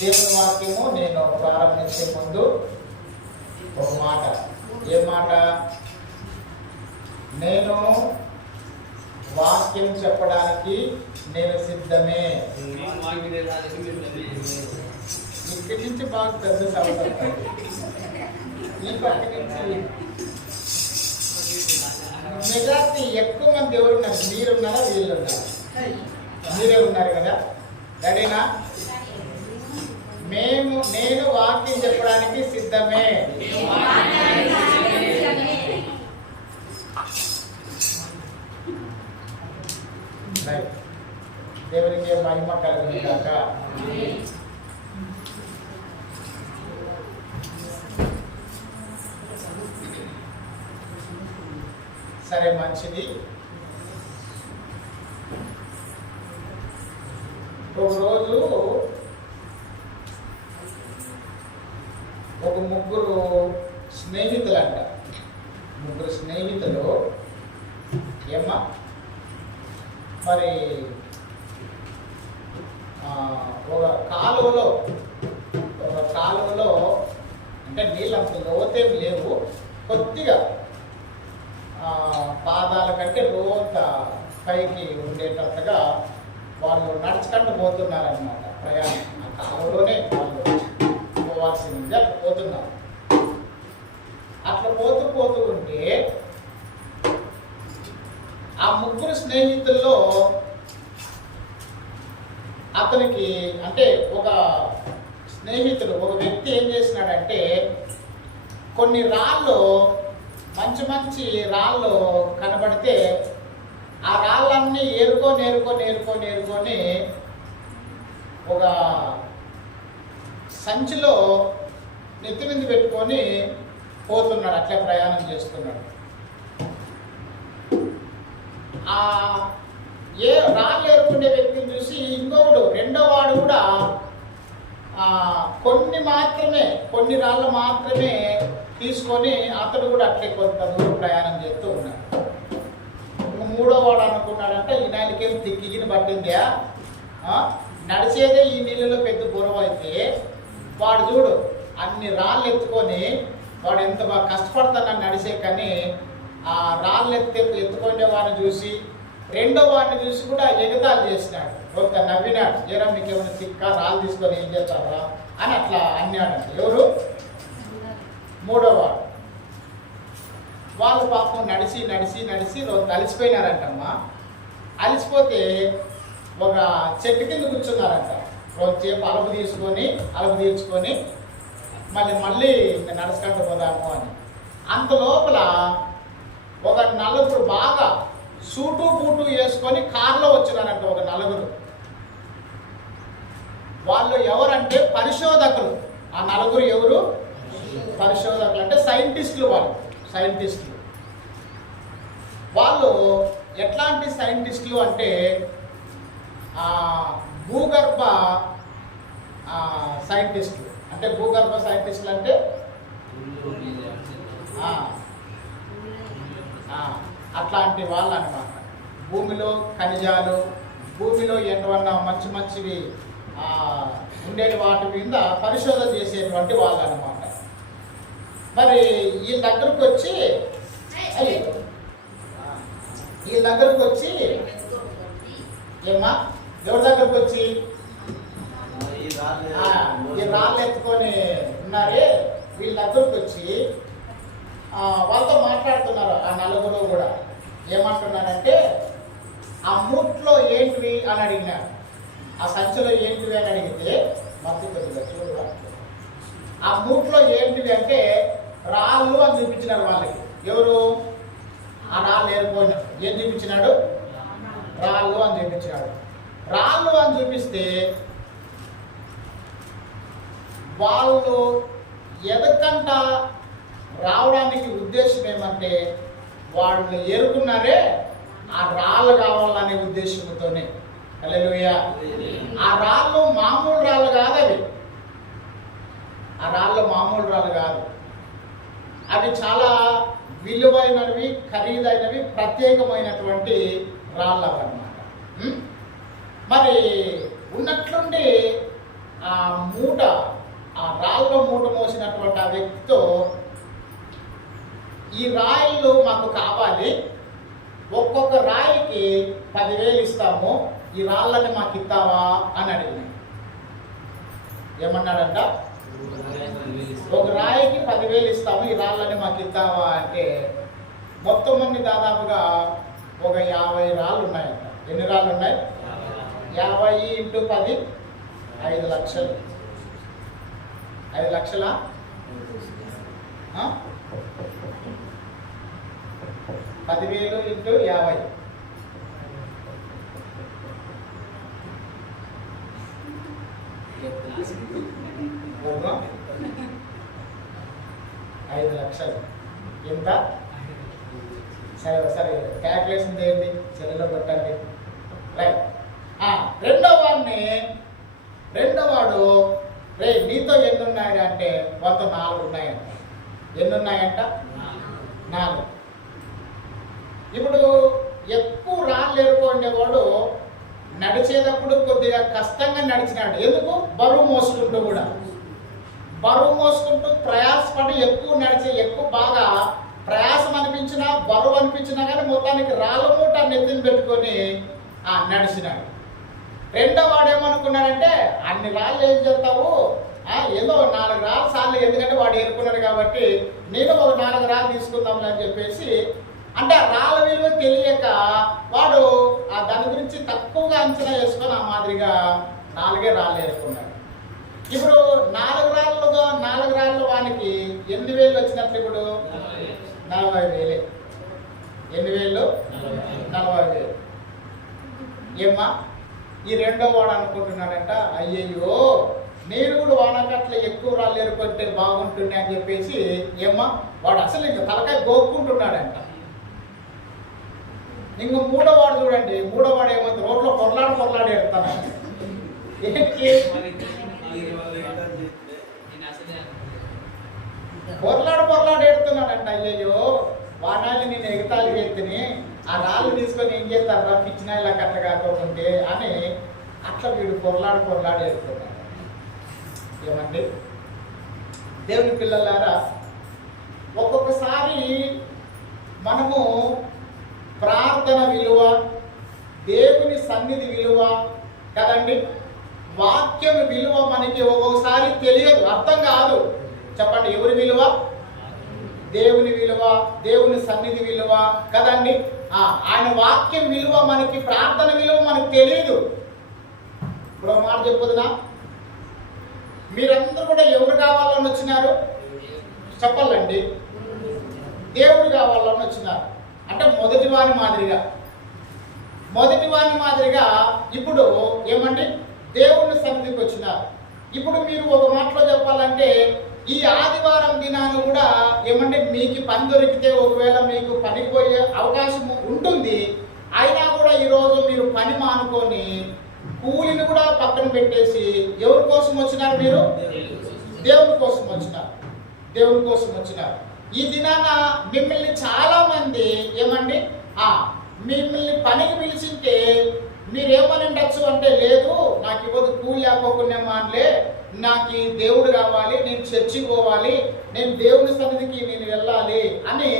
దేవుని వాక్యము నేను ప్రారంభించే ముందు ఒక మాట. ఏ మాట? నేను వాక్యం చెప్పడానికి నేను సిద్ధమే. ఇక్కడి నుంచి బాగా పెద్ద సవతం. ఈ పక్క నుంచి మెజార్టీ ఎక్కువ మంది ఎవరున్నారు? మీరున్నారా వీళ్ళున్నారా? మీరే ఉన్నారు కదా. రెడీనా? నేను వాక్యం చెప్పడానికి సిద్ధమే. దేవునికి మహిమ కలుగును గాక. సరే, మంచిది. ఒకరోజు ఒక ముగ్గురు స్నేహితులంట. ముగ్గురు స్నేహితులు ఏమ్మా మరి ఒక కాలువలో అంటే నీళ్ళు అంత లోతేం లేవు, కొద్దిగా పాదాల కంటే లోత పైకి ఉండేటట్టుగా వాళ్ళు నడుచుకుంటూ పోతున్నారనమాట. ప్రయాణం ఆ కాలువలోనే వాళ్ళు పోవాల్సింది. అట్లా పోతున్నారు. అట్లా పోతూ ఉంటే ఆ ముగ్గురు స్నేహితుల్లో అతనికి అంటే ఒక స్నేహితుడు ఒక వ్యక్తి ఏం చేసినాడంటే కొన్ని రాళ్ళు, మంచి మంచి రాళ్ళు కనబడితే ఆ రాళ్ళన్నీ ఏరుకొని ఒక సంచిలో నెత్తి మీద పెట్టుకొని పోతున్నాడు. అట్లే ప్రయాణం చేస్తున్నాడు. ఏ రాళ్ళు ఏరుకునే వ్యక్తిని చూసి ఇంకొకడు రెండో వాడు కూడా కొన్ని రాళ్ళు మాత్రమే తీసుకొని అతడు కూడా అట్లే కొంత దూరం ప్రయాణం చేస్తూ ఉన్నాడు. మూడో వాడు అనుకున్నాడంటే ఈ నాయనకేం తిక్కిగిని పట్టిందా, నడిచేదే ఈ నీళ్ళలో పెద్ద గురవ అయితే వాడు చూడు అన్ని రాళ్ళు ఎత్తుకొని వాడు ఎంత బాగా కష్టపడుతున్నాడు నడిచే. కానీ ఆ రాళ్ళు ఎత్తుకునే వాడిని చూసి రెండో వాడిని చూసి కూడా ఎగతాళి చేసినాడు. ఒక నవ్వినాడు. జరా మీకు ఏమైనా తిక్క, రాళ్ళు తీసుకొని ఏం చేస్తారా అని అట్లా అన్నాడంట. ఎవరు? మూడో వాడు. వాళ్ళు పాపం నడిచి రోజు అలసిపోయినారంటమ్మా. అలసిపోతే ఒక చెట్టు కింద కూర్చున్నారంట. రోజుసేపు అలుపు తీర్చుకొని మళ్ళీ నడుచుకుంటూ పోదాము అని. అంత లోపల ఒక నలుగురు బాగా సూటు బూటు వేసుకొని కారులో వచ్చినారంట. ఒక నలుగురు. వాళ్ళు ఎవరంటే పరిశోధకులు. ఆ నలుగురు ఎవరు? పరిశోధకులు అంటే సైంటిస్టులు. వాళ్ళు ఎట్లాంటి సైంటిస్టులు అంటే భూగర్భ సైంటిస్టులు. అంటే భూగర్భ సైంటిస్టులు అంటే అట్లాంటి వాళ్ళు అన్నమాట. భూమిలో ఖనిజాలు, భూమిలో ఎటువంటి మంచివి ఉండేటి వాటి మీద పరిశోధన చేసేటువంటి వాళ్ళు అన్నమాట. మరి వీళ్ళ దగ్గరకు వచ్చి ఏమ్మా ఎవరి దగ్గరకు వచ్చి ఈ రాళ్ళు ఎత్తుకొని ఉన్నారే వీళ్ళ దగ్గరకు వచ్చి వాళ్ళతో మాట్లాడుతున్నారు. ఆ నలుగురు కూడా ఏమంటున్నారంటే ఆ మూట్లో ఏంటివి అని అడిగినారు. ఆ సంచిలో ఏంటివి అని అడిగితే చూడరా ఆ మూట్లో ఏంటివి అంటే రాళ్ళు అని చూపించినారు వాళ్ళకి. ఎవరు? ఆ రాళ్ళు ఏరిపోయినారు. ఏం చూపించినాడు? రాళ్ళు అని చూపించినాడు. రాళ్ళు అని చూపిస్తే వాళ్ళు ఎదకంట రావడానికి ఉద్దేశం ఏమంటే వాళ్ళు ఏరుకున్నారే ఆ రాళ్ళు కావాలనే ఉద్దేశంతోనే. హల్లెలూయా. ఆ రాళ్ళు మామూలు రాళ్ళు కాదు. అవి చాలా విలువైనవి, ఖరీదైనవి, ప్రత్యేకమైనటువంటి రాళ్ళు అన్నమాట. మరి ఉన్నట్లుండి ఆ మూట, ఆ రాళ్ళ మూట మోసినటువంటి ఆ వ్యక్తితో, ఈ రాయిలు మాకు కావాలి, ఒక్కొక్క రాయికి 10,000 ఇస్తాము, ఈ రాళ్ళని మాకు ఇస్తావా అని అడిగినాడు. ఏమన్నాడంట? ఒక రాయికి 10,000 ఇస్తాము, ఈ రాళ్ళని మాకు ఇస్తావా అంటే, మొత్తం మంది దాదాపుగా ఒక 50 రాళ్ళు ఉన్నాయంట. ఎన్ని రాళ్ళు ఉన్నాయి? 50 × 10 5 లక్షలు. 5 లక్షల 10,000 × 50. అవునా? 5 లక్షలు ఎంత? సరే క్యాల్కులేషన్ చేయండి, సెల్లో పెట్టండి. రైట్. రెండో వాడు రే నీతో ఎన్ని ఉన్నాయి అంటే, 4 ఉన్నాయంట. ఎన్ని ఉన్నాయంట? 4. ఇప్పుడు ఎక్కువ రాళ్ళు ఏరుకునేవాడు నడిచేటప్పుడు కొద్దిగా కష్టంగా నడిచినాడు. ఎందుకు? బరువు మోసుకుంటూ ప్రయాసపడి ఎక్కువ బాగా ప్రయాసం అనిపించినా, బరువు అనిపించినా కానీ మొత్తానికి రాళ్ళ మూట నెత్తిని పెట్టుకొని నడిచినాడు. రెండో వాడు ఏమనుకున్నాడంటే, అన్ని రాళ్ళు ఏం చేస్తావు, ఏదో 4 రాళ్ళు సార్లు, ఎందుకంటే వాడు ఏరుకున్నాడు కాబట్టి నేను ఒక 4 రాళ్ళు తీసుకుందాంలే అని చెప్పేసి, అంటే ఆ రాళ్ళ విలువ తెలియక వాడు దాని గురించి తక్కువగా అంచనా వేసుకొని ఆ మాదిరిగా 4 రాళ్ళు ఏరుకున్నాడు. ఇప్పుడు 4 రాళ్ళు వానికి 8,000 వచ్చినట్లు. ఇప్పుడు 40,000. ఎన్ని వేలు? 40,000. ఏమ్మా ఈ రెండో వాడు అనుకుంటున్నాడంట, అయ్యయ్యో నేను కూడా వానకట్ల ఎక్కువ రాళ్ళు ఏరుకుంటే బాగుంటుంది అని చెప్పేసి, ఏమ్మా వాడు అసలు ఇంకా తలకాయ గోక్కుంటున్నాడంట. ఇంక మూడో వాడు చూడండి, ఏమైతే రోడ్లో పొరలాడి ఎడతాడు. ఏంటి? పొరలాడు ఎడుతున్నాడంట. అయ్యయ్యో వానాన్ని నేను ఎగతాళి ఎత్తిని, ఆ రాళ్ళు తీసుకొని ఏం చేస్తారా, పిచ్చినా ఇలా కట్ట కాకపోతే అని అట్లా వీడు పొరలాడి ఎడుతున్నాడు. ఏమండి దేవుని పిల్లలారా, ఒక్కొక్కసారి మనము ప్రార్థన విలువ, దేవుని సన్నిధి విలువ కదండి, వాక్యం విలువ మనకి ఒక్కొక్కసారి తెలియదు, అర్థం కాదు. చెప్పండి, ఎవరి విలువ? దేవుని విలువ, దేవుని సన్నిధి విలువ కదండి. ఆయన వాక్యం విలువ మనకి, ప్రార్థన విలువ మనకు తెలియదు. ఇప్పుడు ఒక మాట చెప్పుదునా, మీరందరూ కూడా ఎవరు కావాలని వచ్చినారు చెప్పాలండి? దేవుడు కావాలని వచ్చినారు. అంటే మొదటి వాని మాదిరిగా ఇప్పుడు ఏమండి దేవుని సన్నిధికి వచ్చినారు. ఇప్పుడు మీరు ఒక మాటలో చెప్పాలంటే, ఈ ఆదివారం దినాన్ని కూడా ఏమంటే మీకు పని దొరికితే ఒకవేళ మీకు పనికి పోయే అవకాశం ఉంటుంది. అయినా కూడా ఈరోజు మీరు పని మానుకొని కూలిని కూడా పక్కన పెట్టేసి ఎవరి కోసం వచ్చినారు? మీరు దేవుని కోసం వచ్చినారు. ఈ దినాన మిమ్మల్ని చాలా మంది ఏమండి మిమ్మల్ని పనికి పిలిచింటే మీరేమని ఉండొచ్చు అంటే, లేదు నాకు ఇవ్వదు కూలి ఆకోకున్నామాన్లే, నాకు ఈ దేవుడు కావాలి, నేను చర్చికి పోవాలి, నేను దేవుని సన్నిధికి నేను వెళ్ళాలి అని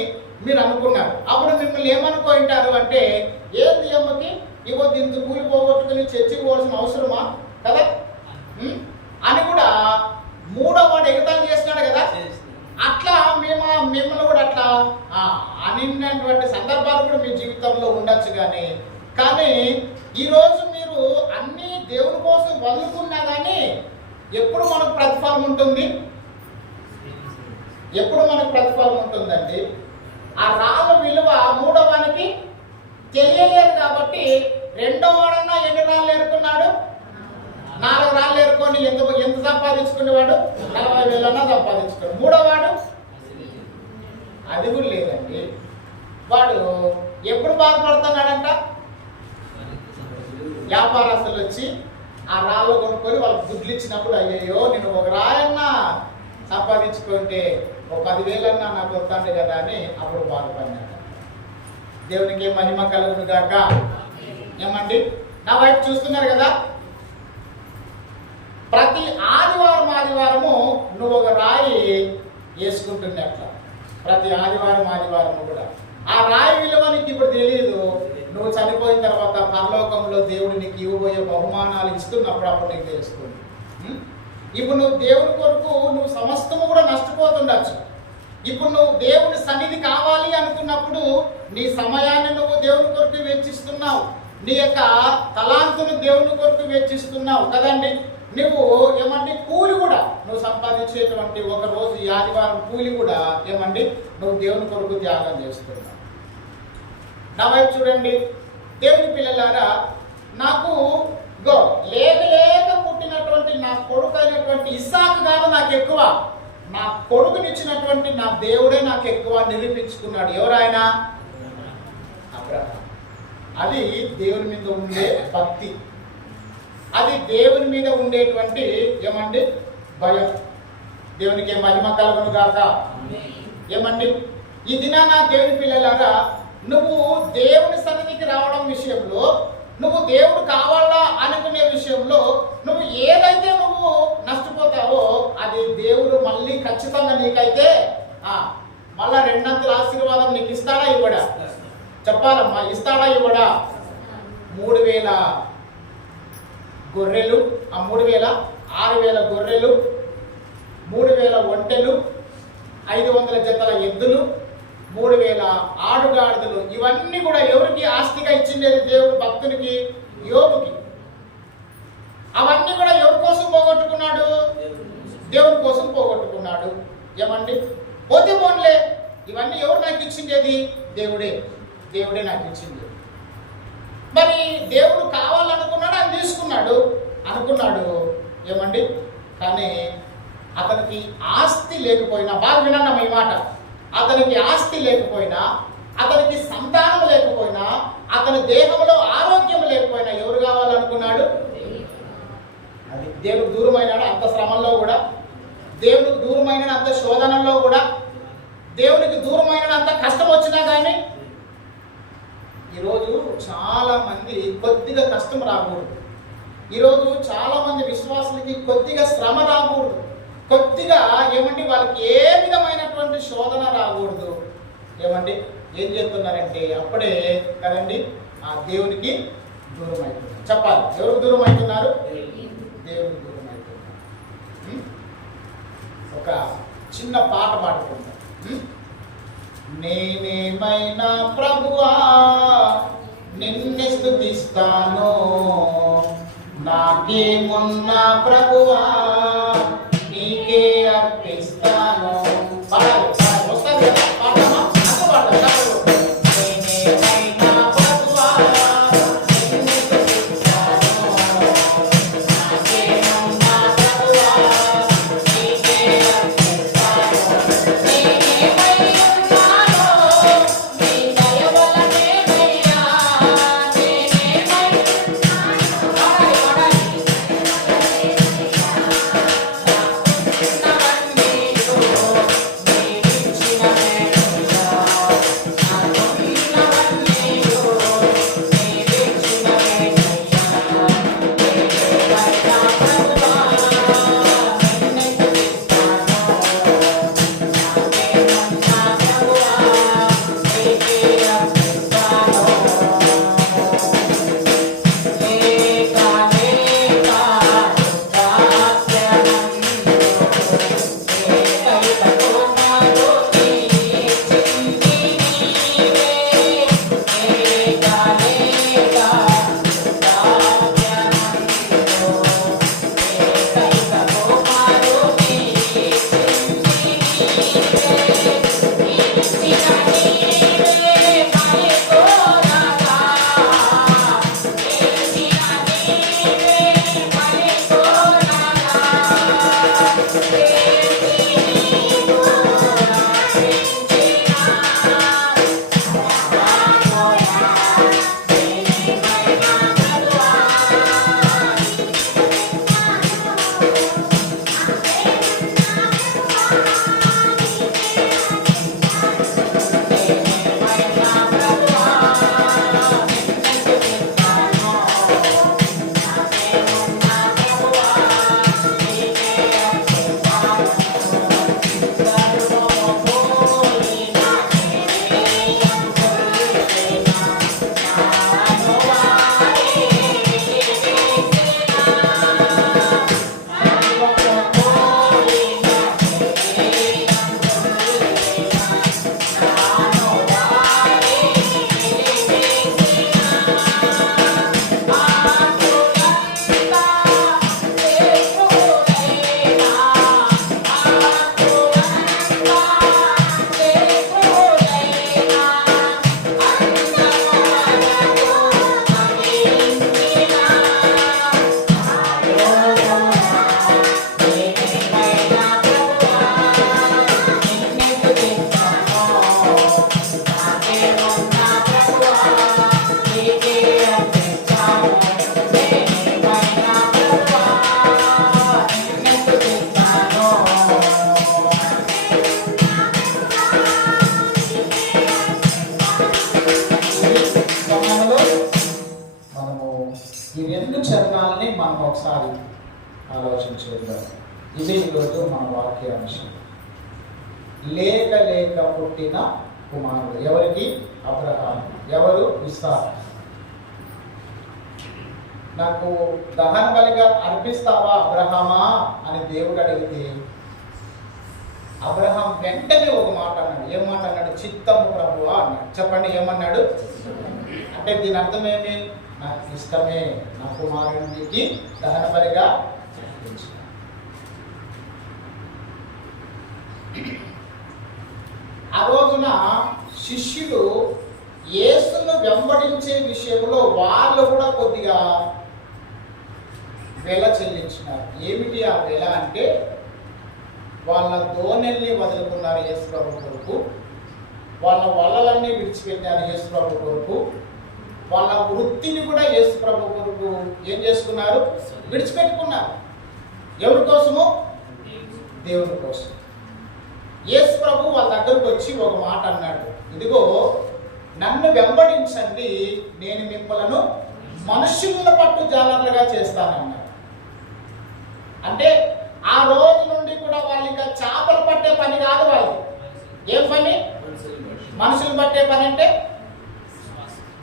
మీరు అనుకున్నారు. అప్పుడు మిమ్మల్ని ఏమనుకుంటారు అంటే, ఏంది అమ్మకి ఇవ్వద్దు, ఇంత కూలి పోగొట్టుకుని చర్చికి పోవాల్సిన అవసరమా కదా అని కూడా మూడో వాడు ఎగతాళి చేస్తున్నాడు కదా. అట్లా మిమ్మల్ని కూడా అట్లా అనినటువంటి సందర్భాలు కూడా మీ జీవితంలో ఉండొచ్చు. కానీ ఈరోజు మీరు అన్ని దేవుని కోసం వదులుకున్నా కానీ ఎప్పుడు మనకు ప్రతిఫలం ఉంటుంది? ఉంటుందండి. ఆ రాళ్ళ విలువ మూడో వానికి తెలియలేదు కాబట్టి రెండో వాడన్నా ఎన్ని రాళ్ళు ఏరుకున్నాడు? 4 రాళ్ళు ఏరుకొని ఎంత సంపాదించుకునేవాడు? 40,000 సంపాదించుకున్నాడు. మూడో వాడు అది కూడా లేదండి. వాడు ఎప్పుడు బాధపడుతున్నాడంట? వ్యాపారస్తులు వచ్చి ఆ రాళ్ళు కొనుక్కొని వాళ్ళకి గుడ్లు ఇచ్చినప్పుడు, అయ్యయ్యో నేను ఒక రాయన్నా సంపాదించుకుంటే ఒక 10,000 నాకు వస్తాండే కదా అని అప్పుడు బాధపడినాడు. దేవునికి మహిమ కలుగును గాక. ఏమండి, నా వైపు చూస్తున్నారు కదా, ప్రతి ఆదివారము నువ్వు ఒక రాయి వేసుకుంటున్నట్ల. ప్రతి ఆదివారము కూడా ఆ రాయి విలువ నీకు ఇప్పుడు తెలియదు. నువ్వు చనిపోయిన తర్వాత పరలోకంలో దేవుడు నీకు ఇవ్వబోయే బహుమానాలు ఇస్తున్నప్పుడు అప్పుడు నీకు తెలుస్తుంది. ఇప్పుడు నువ్వు దేవుని కొరకు నువ్వు సమస్తము కూడా నష్టపోతుండొచ్చు. ఇప్పుడు నువ్వు దేవుని సన్నిధి కావాలి అనుకున్నప్పుడు నీ సమయాన్ని నువ్వు దేవుని కొరకు వెచ్చిస్తున్నావు, నీ యొక్క తలాంతును దేవుని కొరకు వెచ్చిస్తున్నావు కదండి. నువ్వు ఏమంటే కూలి కూడా నువ్వు సంపాదించేటువంటి ఒక రోజు ఈ ఆదివారం కూలి కూడా ఏమండి నువ్వు దేవుని కొరకు త్యాగం చేస్తున్నావు. నా వైపు చూడండి దేవుని పిల్లలారా, నాకు లేక పుట్టినటువంటి నా కొడుకు అయినటువంటి ఇస్సాకు కాదు నాకు ఎక్కువ, నా కొడుకునిచ్చినటువంటి నా దేవుడే నాకు ఎక్కువ నిరూపించుకున్నాడు. ఎవరాయన? అబ్రహాం. అది దేవుని మీద ఉండే భక్తి, అది దేవుని మీద ఉండేటువంటి ఏమండి భయం. దేవునికి మహిమ కలుగును గాక. ఏమండి ఈ దినాన దేవుని పిల్లలారా, నువ్వు దేవుని సన్నిధికి రావడం విషయంలో, నువ్వు దేవుడు కావాలా అనుకునే విషయంలో నువ్వు ఏదైతే నువ్వు నష్టపోతావో అది దేవుడు మళ్ళీ ఖచ్చితంగా నీకైతే మళ్ళా రెండంతల ఆశీర్వాదం నీకు ఇస్తాడా ఇవ్వడా? చెప్పాలమ్మా, ఇస్తాడా ఇవ్వడా? 3000 గొర్రెలు, 6,000 గొర్రెలు, 3,000 ఒంటెలు, 500 జతల ఎద్దులు, 3,000 ఆడుగాడిదలు, ఇవన్నీ కూడా ఎవరికి ఆస్తిగా ఇచ్చిండేది? దేవుడు భక్తునికి, యోబుకి. అవన్నీ కూడా ఎవరి కోసం పోగొట్టుకున్నాడు? దేవుని కోసం పోగొట్టుకున్నాడు. ఏమండి పోతే పోన్లే, ఇవన్నీ ఎవరు నాకు ఇచ్చిండేది? దేవుడే నాకు ఇచ్చింది. మరి దేవుడు కావాలనుకున్నాడు, ఆయన తీసుకున్నాడు అనుకున్నాడు. ఏమండి కానీ అతనికి ఆస్తి లేకపోయినా, బాగా వినన్నా ఈ మాట, అతనికి ఆస్తి లేకపోయినా, అతనికి సంతానం లేకపోయినా, అతని దేహంలో ఆరోగ్యం లేకపోయినా ఎవరు కావాలనుకున్నాడు? అది దేవుడికి దూరమైనాడు. అంత శ్రమంలో కూడా, దేవునికి దూరమైన అంత శోధనలో కూడా, దేవునికి దూరమైన అంత కష్టం వచ్చినా కానీ, ఈరోజు చాలా మంది కొద్దిగా కష్టం రాకూడదు. ఈరోజు చాలా మంది విశ్వాసులకి కొద్దిగా శ్రమ రాకూడదు, కొద్దిగా ఏమంటే వాళ్ళకి ఏ విధమైనటువంటి శోధన రాకూడదు. ఏమండి ఏం చేస్తున్నారంటే అప్పుడే కదండి ఆ దేవునికి దూరం అవుతున్నారు. చెప్పాలి, ఎవరికి దూరం అవుతున్నారు? దేవునికి దూరం అవుతున్నారు. ఒక చిన్న పాట పాడుకుంటాం. నేనేమైనా ప్రభువా నిన్ను స్తుతిస్తాను, నాకేమున్నా ప్రభువా నీకే అర్పిస్తాను. వస్తుంది కదా పాడమా? అంత పాడతారు. నేనేమైనా ప్రభువా నిన్ను స్తుతిస్తాను, నాకేమున్నా ప్రభువా నీకే అర్పిస్తాను. అని మనం ఒకసారి ఆలోచించేద్దాం. ఇది ఈరోజు మన వాక్యాంశం. లేక లేక పుట్టిన కుమారుడు ఎవరికి? అబ్రహాం. ఎవరు? ఇస్సాకు. నాకు దహన బలిగా అర్పిస్తావా అబ్రహామా అని దేవుడు అడిగితే అబ్రహాం వెంటనే ఒక మాట అన్నాడు. ఏం మాట అన్నాడు? చిత్తము ప్రభువా అన్నాడు. చెప్పండి, ఏమన్నాడు? అంటే దీని అర్థం ఏమి? నాకు ఇష్టమే, నా కుమారునికి దహన బలిగా అర్పించు. ఆ రోజున శిష్యులు యేసును వెంబడించే విషయంలో వాళ్ళు కూడా కొద్దిగా వెల చెల్లించినారు. ఏమిటి ఆ వెల అంటే, వాళ్ళ దోణెల్ని వదులుకున్నారు యేసు ప్రభు కొరకు, వాళ్ళ వలలన్నీ విడిచిపెట్టారు యేసు ప్రభు కొరకు, వాళ్ళ వృత్తిని కూడా యేసు ప్రభు కొరకు ఏం చేసుకున్నారు? విడిచిపెట్టుకున్నారు. ఎవరి కోసము? దేవుని కోసం. యేసు ప్రభు వాళ్ళ దగ్గరకు వచ్చి ఒక మాట అన్నాడు, ఇదిగో నన్ను వెంబడించండి, నేను మిమ్మలను మనుషుల పట్టు జాలర్లుగా చేస్తానన్నాడు. అంటే ఆ రోజు నుండి కూడా వాళ్ళు ఇంకా చేపలు పట్టే పని కాదు వాళ్ళు. ఏం పని? మనుషులు పట్టే పని. అంటే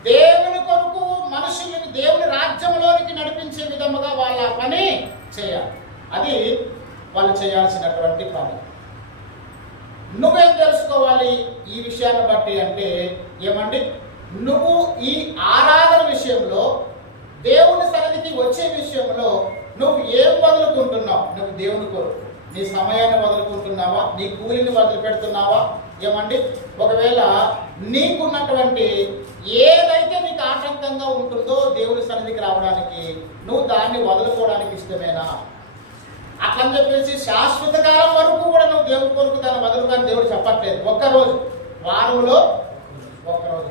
దేవుని కొరకు మనుషులను దేవుని రాజ్యంలోనికి నడిపించే విధముగా వాళ్ళ పని చేయాలి. అది వాళ్ళు చేయాల్సినటువంటి పని. నువ్వేం తెలుసుకోవాలి ఈ విషయాన్ని బట్టి అంటే ఏమండి, నువ్వు ఈ ఆరాధన విషయంలో, దేవుని సన్నిధికి వచ్చే విషయంలో నువ్వు ఏం వదులుకుంటున్నావు? నువ్వు దేవుని కొరకు నీ సమయాన్ని వదులుకుంటున్నావా? నీ కూలిని వదిలిపెడుతున్నావా? ఏమండి, ఒకవేళ నీకున్నటువంటి ఏదైతే నీకు ఆటంకంగా ఉంటుందో దేవుని సన్నిధికి రావడానికి, నువ్వు దాన్ని వదులుకోవడానికి ఇష్టమేనా? అట్లని చెప్పేసి శాశ్వత కాలం వరకు కూడా నువ్వు దేవుని కొరకు దాన్ని వదులుకొని దేవుడు చెప్పట్లేదు. ఒక్కరోజు, వారంలో ఒక్కరోజు.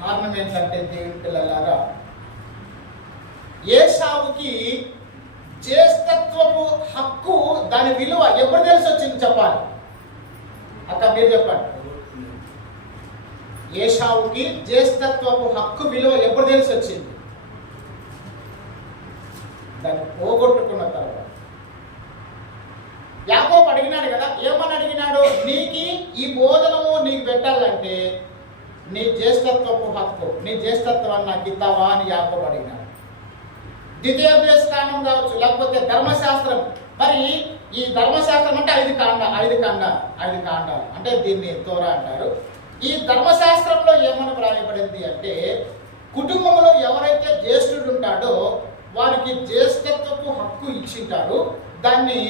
కారణం ఏంటంటే దేవుని పిల్లలారా, ఏశావుకి జ్యేష్ఠత్వపు హక్కు, దాని విలువ ఎప్పుడు తెలిసి వచ్చింది చెప్పాలి. అక్క మీరు చెప్పండి. ఏశావుకి జ్యేష్ఠత్వపు హక్కు విలువ ఎప్పుడు తెలిసి వచ్చింది? దాన్ని పోగొట్టుకున్న తర్వాత. యాకోబు అడిగినాడు కదా, ఏమని అడిగినాడు? నీకు ఈ భోజనము నీకు పెట్టాలంటే నీ జ్యేష్ఠత్వపు హక్కు, నీ జ్యేష్ఠత్వాన్ని నాకు ఇస్తావా అని యాకోబు అడిగినాడు. ద్వితీయోపదేశ కాండం కావచ్చు, లేకపోతే ధర్మశాస్త్రం. మరి ఈ ధర్మశాస్త్రం అంటే 5 కాండాలు అంటే దీన్ని తోరా అంటారు. ఈ ధర్మశాస్త్రంలో ఏమని వ్రాయబడింది అంటే, కుటుంబంలో ఎవరైతే జ్యేష్ఠుడు ఉంటాడో వారికి జ్యేష్ఠత్వపు హక్కు ఇచ్చింటారు. దాన్ని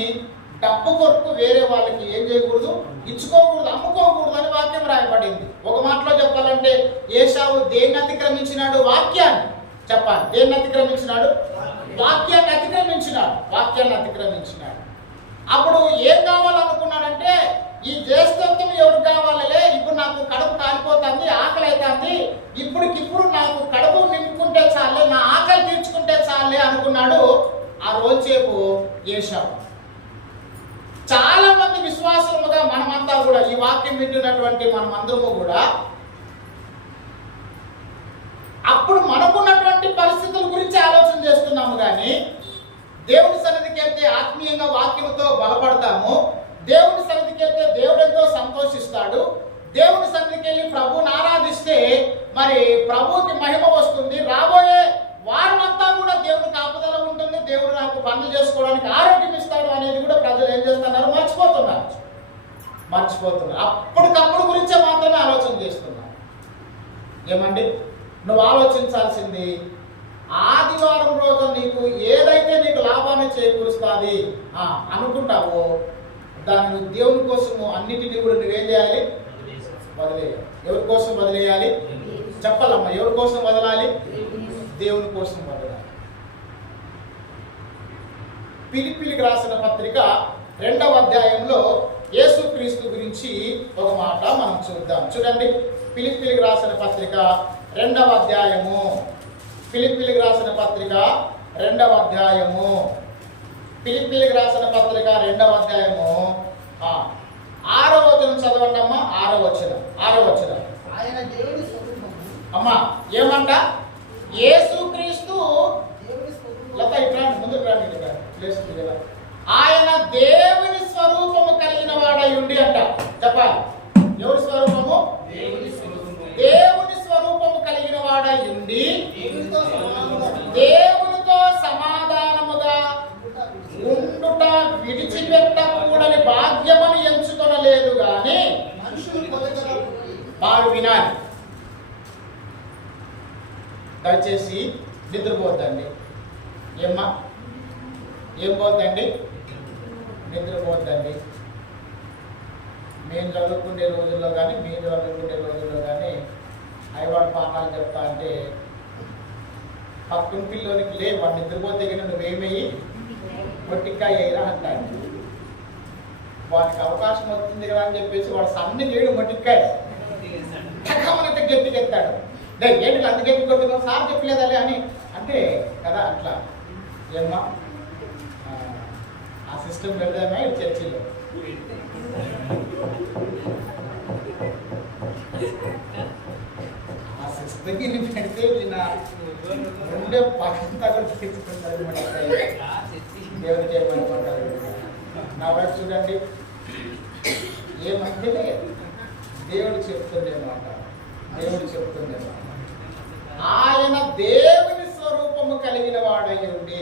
డబ్బు కొరకు వేరే వాళ్ళకి ఏం చేయకూడదు, ఇచ్చుకోకూడదు, అమ్ముకోకూడదు అని వాక్యం రాయబడింది. ఒక మాటలో చెప్పాలంటే ఏశావు దేన్ని అతిక్రమించినాడు? వాక్యాన్ని. చెప్పాలి, దేన్ని అతిక్రమించినాడు? వాక్యాన్ని అతిక్రమించినాడు. అప్పుడు ఏం కావాలనుకున్నాడంటే, ఈ జ్యేష్ఠత్వం ఎవరికి కావాలలే, ఇప్పుడు నాకు కడుపు కాలిపోతుంది, ఆకలి అవుతుంది, ఇప్పటికిప్పుడు నాకు కడుపు నింపుకుంటే చాలే, నా ఆకలి తీర్చుకుంటే చాలే అనుకున్నాడు ఆ రోజుసేపు ఏశావు. చాలా మంది విశ్వాసముగా మనమంతా కూడా, ఈ వాక్యం వింటున్నటువంటి మనమందరము కూడా అప్పుడు మనకున్నటువంటి పరిస్థితుల గురించి ఆలోచన చేస్తున్నాము. కానీ దేవుని సన్నిధికి వెళ్తే ఆత్మీయంగా వాక్యంతో బలపడతాము. దేవుని సన్నిధికి వెళ్తే దేవుడు ఎంతో సంతోషిస్తాడు. దేవుని సన్నిధికి వెళ్ళి ప్రభువుని ఆరాధిస్తే మరి ప్రభువుకి మహిమ వస్తుంది. రాబోయే వారమంతా కూడా దేవుని కాపుదల ఉంటుంది. దేవుడు నాకు పనులు చేసుకోవడానికి ఆరోగ్యం ఇస్తాడు అనేది కూడా ప్రజలు ఏం చేస్తున్నారు? మర్చిపోతున్నారు. అప్పటికప్పుడు గురించే మాత్రమే ఆలోచన చేస్తున్నారు. ఏమండి, నువ్వు ఆలోచించాల్సింది ఆదివారం రోజు నీకు ఏదైతే నీకు లాభాన్ని చేకూరుస్తుంది అనుకుంటావో దాన్ని నువ్వు దేవుని కోసము అన్నిటినీ కూడా నువ్వేం చేయాలి? వదిలేయాలి. ఎవరి కోసం వదిలేయాలి? చెప్పాలమ్మా, ఎవరి కోసం వదలాలి? దేవుని కోసం వదలాలి. ఫిలిప్పీలకు రాసిన పత్రిక 2వ అధ్యాయంలో యేసుక్రీస్తు గురించి ఒక మాట మనం చూద్దాం. చూడండి, ఫిలిప్పీలకు రాసిన పత్రిక 2వ అధ్యాయము. ఫిలిప్పీలకు రాసిన పత్రిక 2వ అధ్యాయము. ఫిలిప్పీలకు రాసిన పత్రిక 2వ అధ్యాయము 6వ వచనం చదవండి అమ్మా. 6వ వచనం. ఆయన దేవుని స్వరూపము. అమ్మా ఏమంట? యేసుక్రీస్తు ఆయన దేవుని స్వరూపము కలిగిన వాడై ఉండి అంట. చెప్పాలి, ఎవరి స్వరూపము? దేవుని స్వరూపము కలిగిన వాడై ఉండి దేవునితో సమాధానముగా ఉండుట విడిచిపెట్టకూడని భాగ్యమని ఎంచుకొనలేదు గాని వారు వినాలి. దయచేసి నిద్రపోద్దండి. ఏమ్మా, ఏం పోద్దండి? నిద్రపోద్దండి. మేము చదువుకునే రోజుల్లో కానీ మీరు చదువుకునే రోజుల్లో కానీ అయ్యవాడు పాఠాలు చెప్తా అంటే పక్కన పిల్లోనికి లే, వాడు నిద్రపోతే కానీ నువ్వేమయ్యి మొట్టికాయ వేయరా అంటాడు. వానికి అవకాశం వస్తుంది కదా అని చెప్పేసి వాడు సన్ని చేయడు, మొట్టికాయ టక్కమనంటే గట్టికెత్తాడు. లే ఏంటి అంత గట్టి కొట్టుకో, సార్ చెప్పలేదాలే అని అంటే కదా. అట్లా ఏమ్మా ఆ సిస్టమ్ పెడదామా చర్చిలో? ఆ సిస్టమ్ పెడితే ఉండే పక్కంతా కూడా తీసుకుంటారు. దేవుడు చేయమనుకుంటారు. నా వైపు చూడండి, ఏమంటే దేవుడు చెప్తుండేమాట, దేవుడు చెప్తుండేమాట. ఆయన దేవుని స్వరూపము కలిగిన వాడై ఉండి,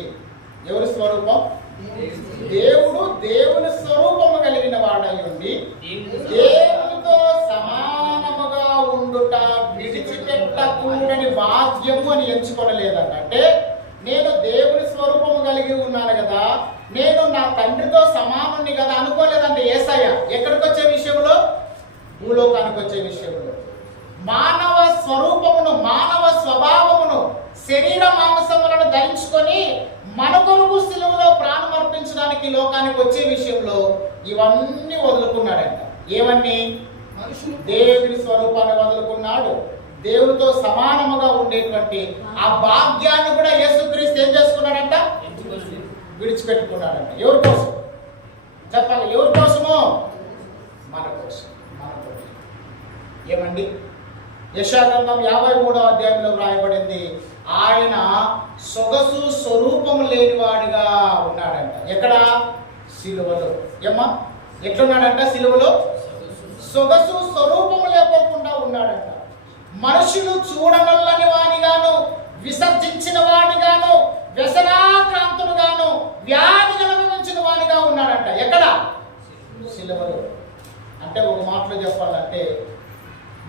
ఎవరి స్వరూపం? దేవుడు దేవుని స్వరూపము కలిగిన వాడై ఉండి దేవునితో సమానముగా ఉండుట విడిచిపెట్టకూడని భాగ్యము అని ఎంచుకోనలేదంట. అంటే నేను దేవుని స్వరూపము కలిగి ఉన్నాను కదా, నేను నా తండ్రితో సమానుని కదా అనుకోలేదండి యేసయ్య. ఎక్కడికి వచ్చే విషయంలో? భూలోకానికి వచ్చే విషయంలో. మానవ స్వరూపమును, మానవ స్వభావమును, శరీర మాంసములను ధరించుకొని మన కొరకు సిలువలో ప్రాణం అర్పించడానికి లోకానికి వచ్చే విషయంలో ఇవన్నీ వదులుకున్నాడంట. ఏవన్నీ? దేవుని స్వరూపాన్ని వదులుకున్నాడు. దేవుడితో సమానముగా ఉండేటువంటి ఆ భాగ్యాన్ని కూడా యేసుక్రీస్తు ఏం చేసుకున్నాడంట? విడిచిపెట్టుకున్నాడంట. ఎవరి కోసం? చెప్పాలి, ఎవరి కోసమో? మన కోసం, మన కోసం. ఏమండి? యెషయాగ్రంథం 53వ అధ్యాయంలో వ్రాయబడింది, ఆయన సొగసు స్వరూపము లేనివాడిగా ఉన్నాడంట. ఎక్కడ? సిలువలో. ఏమ్మా, ఎట్లున్నాడంట? సిలువలో సొగసు స్వరూపము లేకోకుండా ఉన్నాడంట. మనుషులు చూడనల్లని వాడిగాను, విసర్జించిన వాడిగాను, వ్యసనాక్రాంతుడుగాను, వ్యాధి అనుభవించిన వాడిగా ఉన్నాడంట. ఎక్కడ? సిలువలో. అంటే ఒక మాటలో చెప్పాలంటే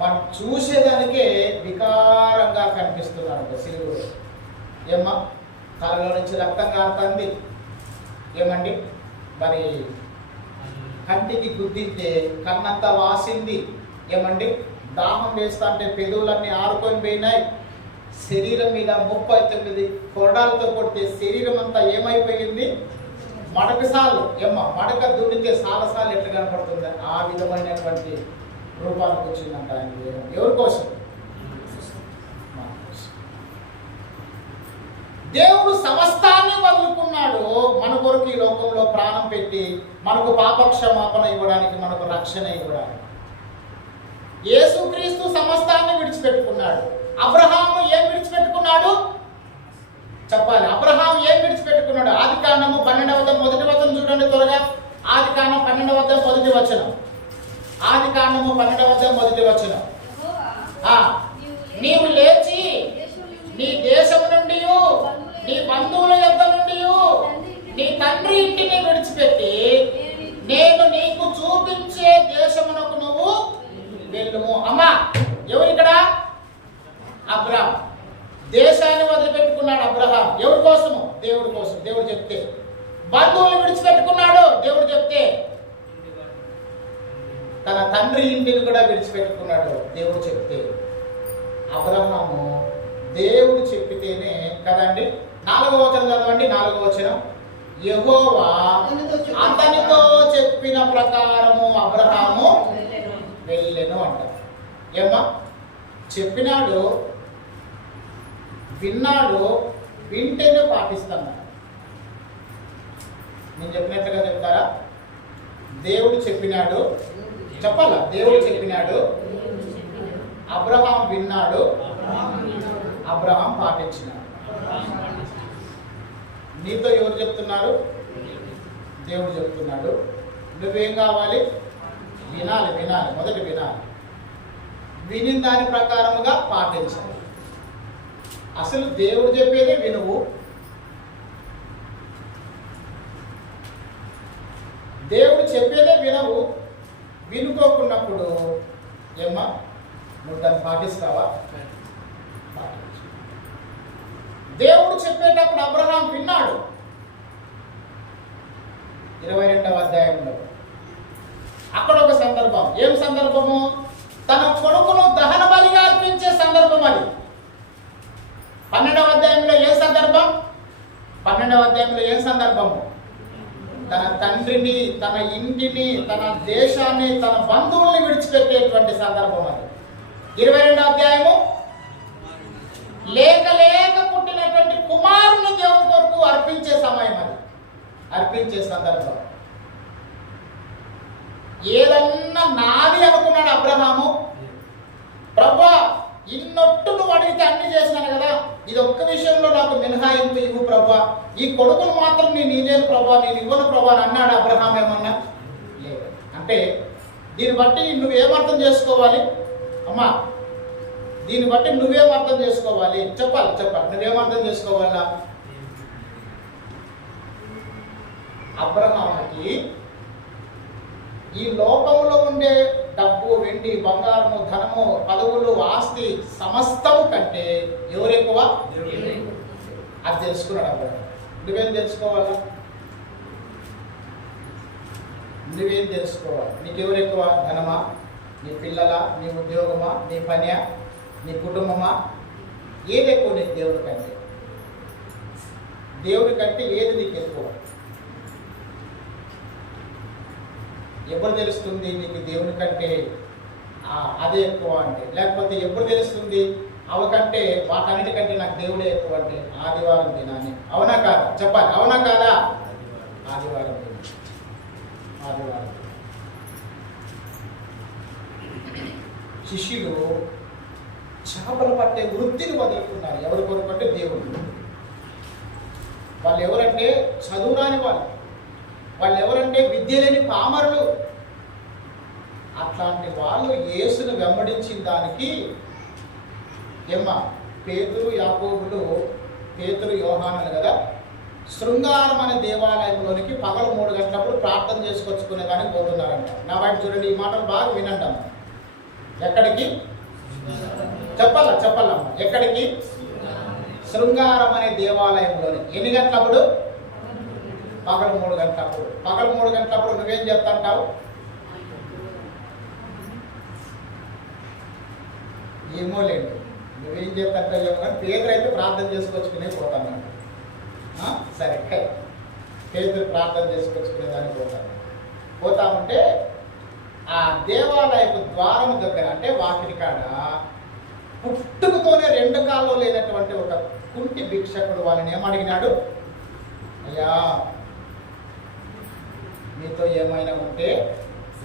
మనం చూసేదానికే వికారంగా కనిపిస్తున్నాడు సిలువలో. ఏమ్మా, తలలో నుంచి రక్తం కారుతుంది. ఏమండి, మరి కంటికి గుద్దితే కన్నంతా వాసింది. ఏమండి, దాహం వేస్తా అంటే పెదవులన్నీ ఆరుకొని పోయినాయి. శరీరం మీద 39 కొరడాలతో కొడితే శరీరం అంతా ఏమైపోయింది? మడకసాలు. ఏమ్మా, మడక దున్నితే సాలసాలు ఎట్లా కనపడుతుంది? ఆ విధమైనటువంటి రూపానికి వచ్చిందంట ఆయన. ఎవరి కోసం? దేవుడు సమస్తాన్ని వదులుకున్నాడు మన కొరకు ఈ లోకంలో ప్రాణం పెట్టి మనకు పాపక్షమాపణ ఇవ్వడానికి, మనకు రక్షణ ఇవ్వడానికి. యేసుక్రీస్తు సమస్తాన్ని విడిచిపెట్టుకున్నాడు. అబ్రహాము ఏం విడిచిపెట్టుకున్నాడు? చెప్పాలి, అబ్రహాము ఏం విడిచిపెట్టుకున్నాడు? ఆదికాండము 12వ అధ్యాయం 1వ వచనం చూడండి త్వరగా. ఆదికాండం 12వ అధ్యాయం 1వ వచనం. ఆదికాండము 12వ అధ్యాయం 1వ వచనం. నీవు లేచి నీ దేశము నుండి, నీ బంధువుల యొద్ద నుండి, నీ తండ్రి ఇంటిని విడిచిపెట్టి నేను నీకు చూపించే దేశమునకు నువ్వు వెళ్ళుము. అమ్మా, ఎవరిక్కడ? అబ్రహాం. దేశాన్ని వదిలిపెట్టుకున్నాడు అబ్రహాం. ఎవరి కోసము? దేవుడి కోసం. దేవుడు చెప్తే. బంధువులు విడిచిపెట్టుకున్నాడు దేవుడు చెప్తే. తన తండ్రి ఇంటిని కూడా విడిచిపెట్టుకున్నాడు దేవుడు చెప్తే. అబ్రహాము దేవుడు చెప్పితేనే కదండి. 4వ వచనం చదవండి. 4వ వచనం. యెహోవా అతనితో చెప్పిన ప్రకారము అబ్రహాము వెళ్ళెను అంట. ఏమ్మా, చెప్పినాడు, విన్నాడు, వింటేనే పాటిస్తాను. నేను చెప్పినట్లుగా చెప్తారా? దేవుడు చెప్పినాడు, చెప్పాలా? దేవుడు చెప్పినాడు, అబ్రహాం విన్నాడు, అబ్రహాం పాటించినాడు. నీతో ఎవరు చెప్తున్నారు? దేవుడు చెప్తున్నాడు, నువ్వేం కావాలి? వినాలి. మొదటి వినాలి, విని దాని ప్రకారముగా పాటించాలి. అసలు దేవుడు చెప్పేదే వినువు, దేవుడు చెప్పేదే వినవు. వినుకోకున్నప్పుడు ఏమ్మా నువ్వు దాన్ని పాటిస్తావా? దేవుడు చెప్పేటప్పుడు అబ్రహాం విన్నాడు. 22వ అధ్యాయంలో అక్కడ ఒక సందర్భం. ఏం సందర్భము? తన కొడుకును దహన బలిగా అర్పించే సందర్భం అది. 12వ అధ్యాయంలో ఏ సందర్భం? 12వ అధ్యాయంలో ఏ సందర్భము? తన తండ్రిని, తన ఇంటిని, తన దేశాన్ని, తన బంధువుల్ని విడిచిపెట్టేటువంటి సందర్భం అది. 22వ అధ్యాయము లేక పుట్టినటువంటి కుమారుని దేవుని కొరకు అర్పించే సమయం అది, అర్పించే సందర్భం. ఏదన్నా నాది అనుకున్నాడు అబ్రహాము. ప్రభువా, ఇన్నొట్టు నువ్వు అడిగితే అన్ని చేసినాను కదా, ఇది ఒక్క విషయంలో నాకు మినహాయింపు ఇవ్వు ప్రభువా, ఈ కొడుకులు మాత్రం నేను ఇవ్వలేను ప్రభువా, నేను ఇవ్వను ప్రభువా అని అన్నాడు అబ్రహాం. ఏమన్నా లేదు. అంటే దీన్ని బట్టి నువ్వేమర్థం చేసుకోవాలి అమ్మా? దీన్ని బట్టి నువ్వేం అర్థం చేసుకోవాలి? చెప్పాలి. నువ్వేమర్థం చేసుకోవాలా? అబ్రహాముకి ఈ లోకంలో ఉండే డబ్బు, వెండి, బంగారము, ధనము, పదవులు, ఆస్తి సమస్తము కంటే ఎవరు ఎక్కువ? అది తెలుసుకున్నాడు అబ్రహాం. నువ్వేం తెలుసుకోవాలా? నువ్వేం తెలుసుకోవాలి? నీకెవరు ఎక్కువ? ధనమా, నీ పిల్లలా, నీ ఉద్యోగమా, నీ పనియా, నీ కుటుంబమా? ఏది ఎక్కువ నీకు దేవుడి కంటే? దేవుడి కంటే ఏది నీకు ఎక్కువ? ఎప్పుడు తెలుస్తుంది నీకు దేవుని కంటే అదే ఎక్కువ అంటే? లేకపోతే ఎప్పుడు తెలుస్తుంది అవకంటే వాటన్నిటికంటే నాకు దేవుడే ఎక్కువ అంటే? ఆదివారం దినాన్ని. అవునా కాదా? చెప్పాలి. అవునా కాదా? ఆదివారం దినం. శిష్యులు చేపలు పట్టే వృత్తిని వదులుకున్నారు. ఎవరి కొరకు అంటే దేవుడు. వాళ్ళు ఎవరంటే చదువురాని వాళ్ళు ఎవరంటే విద్య లేని పామరులు. అట్లాంటి వాళ్ళు యేసును వెంబడించిన దానికి పేతురు, యాకోబులు, పేతురు, యోహానులు కదా, శృంగారం అనే దేవాలయంలోనికి పగలు 3 గంటలప్పుడు ప్రార్థన చేసుకొచ్చుకునే దానికి పోతున్నారంట. నా బయట చూడండి, ఈ మాటలు బాగా వినండి. ఎక్కడికి? చెప్పాలమ్మా, ఎక్కడికి? శృంగారం అనే దేవాలయంలోని. ఎన్ని గంటలప్పుడు? పగలు 3 గంటలప్పుడు. పగలు 3 గంటలప్పుడు నువ్వేం చేస్తాంటావు? ఏమో లేదు, నువ్వేం చేస్తాంటావు ఏమో, కానీ పేదలు అయితే ప్రార్థన చేసుకొచ్చుకునే పోతాను. సరే, పేదలు ప్రార్థన చేసుకొచ్చుకునే దానికి పోతామంటే ఆ దేవాలయపు ద్వారం దగ్గర, అంటే వాకిలి కాడ పుట్టుకతోనే 2 కాళ్ళు లేనటువంటి ఒక కుంటి భిక్షకుడు వాళ్ళని ఏమడిగినాడు? అయ్యా, మీతో ఏమైనా ఉంటే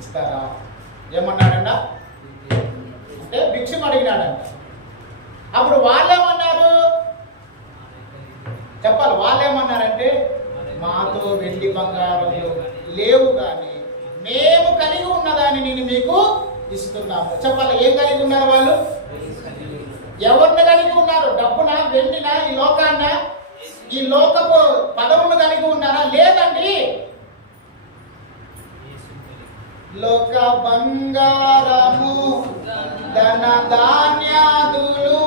ఇస్తారా? ఏమన్నాడంట? అంటే భిక్షం అడిగినాడంట. అప్పుడు వాళ్ళేమన్నారు? చెప్పాలి. వాళ్ళేమన్నారంటే, మాతో వెండి బంగారములు లేవు, కానీ మేము కలిగి ఉన్నదాన్ని నేను మీకు ఇస్తున్నాము. చెప్పాలి. ఏం కలిగి ఉన్నారు వాళ్ళు? ఎవరిని కలిగి ఉన్నారు? డబ్బునా, వెండినా, ఈ లోకాన్న, ఈ లోకపు పదవులను కలిగి ఉన్నారా? లేదండి. లోక బంగారము, ధన ధాన్యాదులు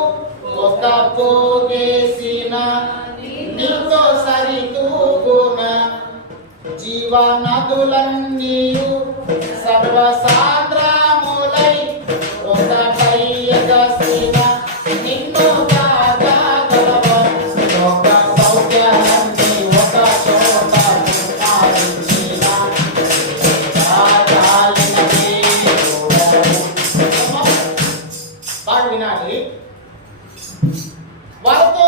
ఒక పోగేసిన నీతో సరితూగున, జీవనదులన్నీ సర్వసాంద్రములై ఒకటై ఎగసిన నిన్ను కాగలవ. ఒక సౌఖ్యాన్ని ఒక చోట బాగా వినాలి. వాళ్ళతో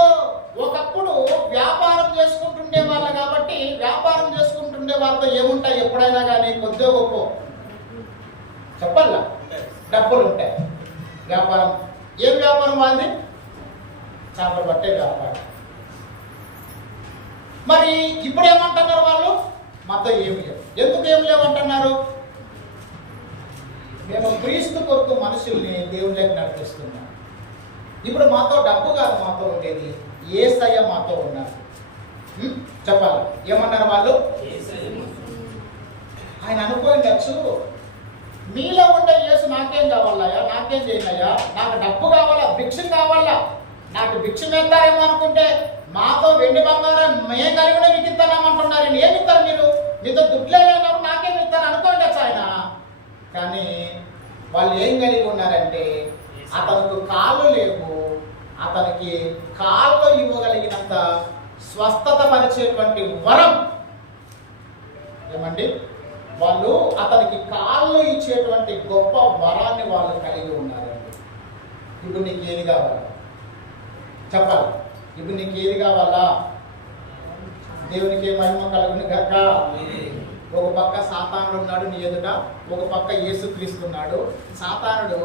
ఒకప్పుడు వ్యాపారం చేసుకుంటుండే వాళ్ళు కాబట్టి, వ్యాపారం చేసుకుంటుండే వాళ్ళతో ఏముంటాయి ఎప్పుడైనా కానీ? కొద్దిగా గొప్ప చెప్పాలా, డబ్బులు ఉంటాయి. వ్యాపారం, ఏం వ్యాపారం వాళ్ళది? చేపలు పట్టే వ్యాపారం. మరి ఇప్పుడు ఏమంటున్నారు వాళ్ళు? మాతో ఏమి లేవు. ఎందుకు ఏమి లేవు అంటున్నారు? మేము క్రీస్తు కొరకు మనుషుల్ని దేవుళ్ళకి నడిపిస్తున్నాం. ఇప్పుడు మాతో డబ్బు కాదు మాతో ఉండేది, యేసయ్య మాతో ఉన్నారు. చెప్పాలి, ఏమన్నారు వాళ్ళు? ఆయన అనుకోవచ్చు, మీలో ఉండే యేసు నాకేం కావాలయ్యా, నాకేం చేయనయ్యా, నాకు డబ్బు కావాలా, భిక్షం కావాలా, నాకు భిక్షం ఇస్తారేమో అనుకుంటే మాతో వెండి బంగారం మేము కలిగి కూడా మీకు ఇస్తామంటున్నారు. ఏమి ఇస్తారు మీరు? మీతో దుడ్లే లేనప్పుడు నాకేమి ఇస్తారు అనుకోండి ఆయన. కానీ వాళ్ళు ఏం కలిగి ఉన్నారంటే, అతనికి కాళ్ళు లేవు, అతనికి కాళ్ళు ఇవ్వగలిగినంత స్వస్థత పరిచేటువంటి వరం ఏమండి, వాళ్ళు అతనికి కాళ్ళు ఇచ్చేటువంటి గొప్ప వరాన్ని వాళ్ళు కలిగి ఉన్నారండి. ఇప్పుడు నీకు ఏది కావాలా చెప్పాలి? ఇప్పుడు నీకు ఏది కావాలా? దేవునికి మహిమ కలుగును గాక. ఒక పక్క సాతానుడు ఉన్నాడు నీ ఎదుట, ఒక పక్క యేసుక్రీస్తు ఉన్నాడు. సాతానుడు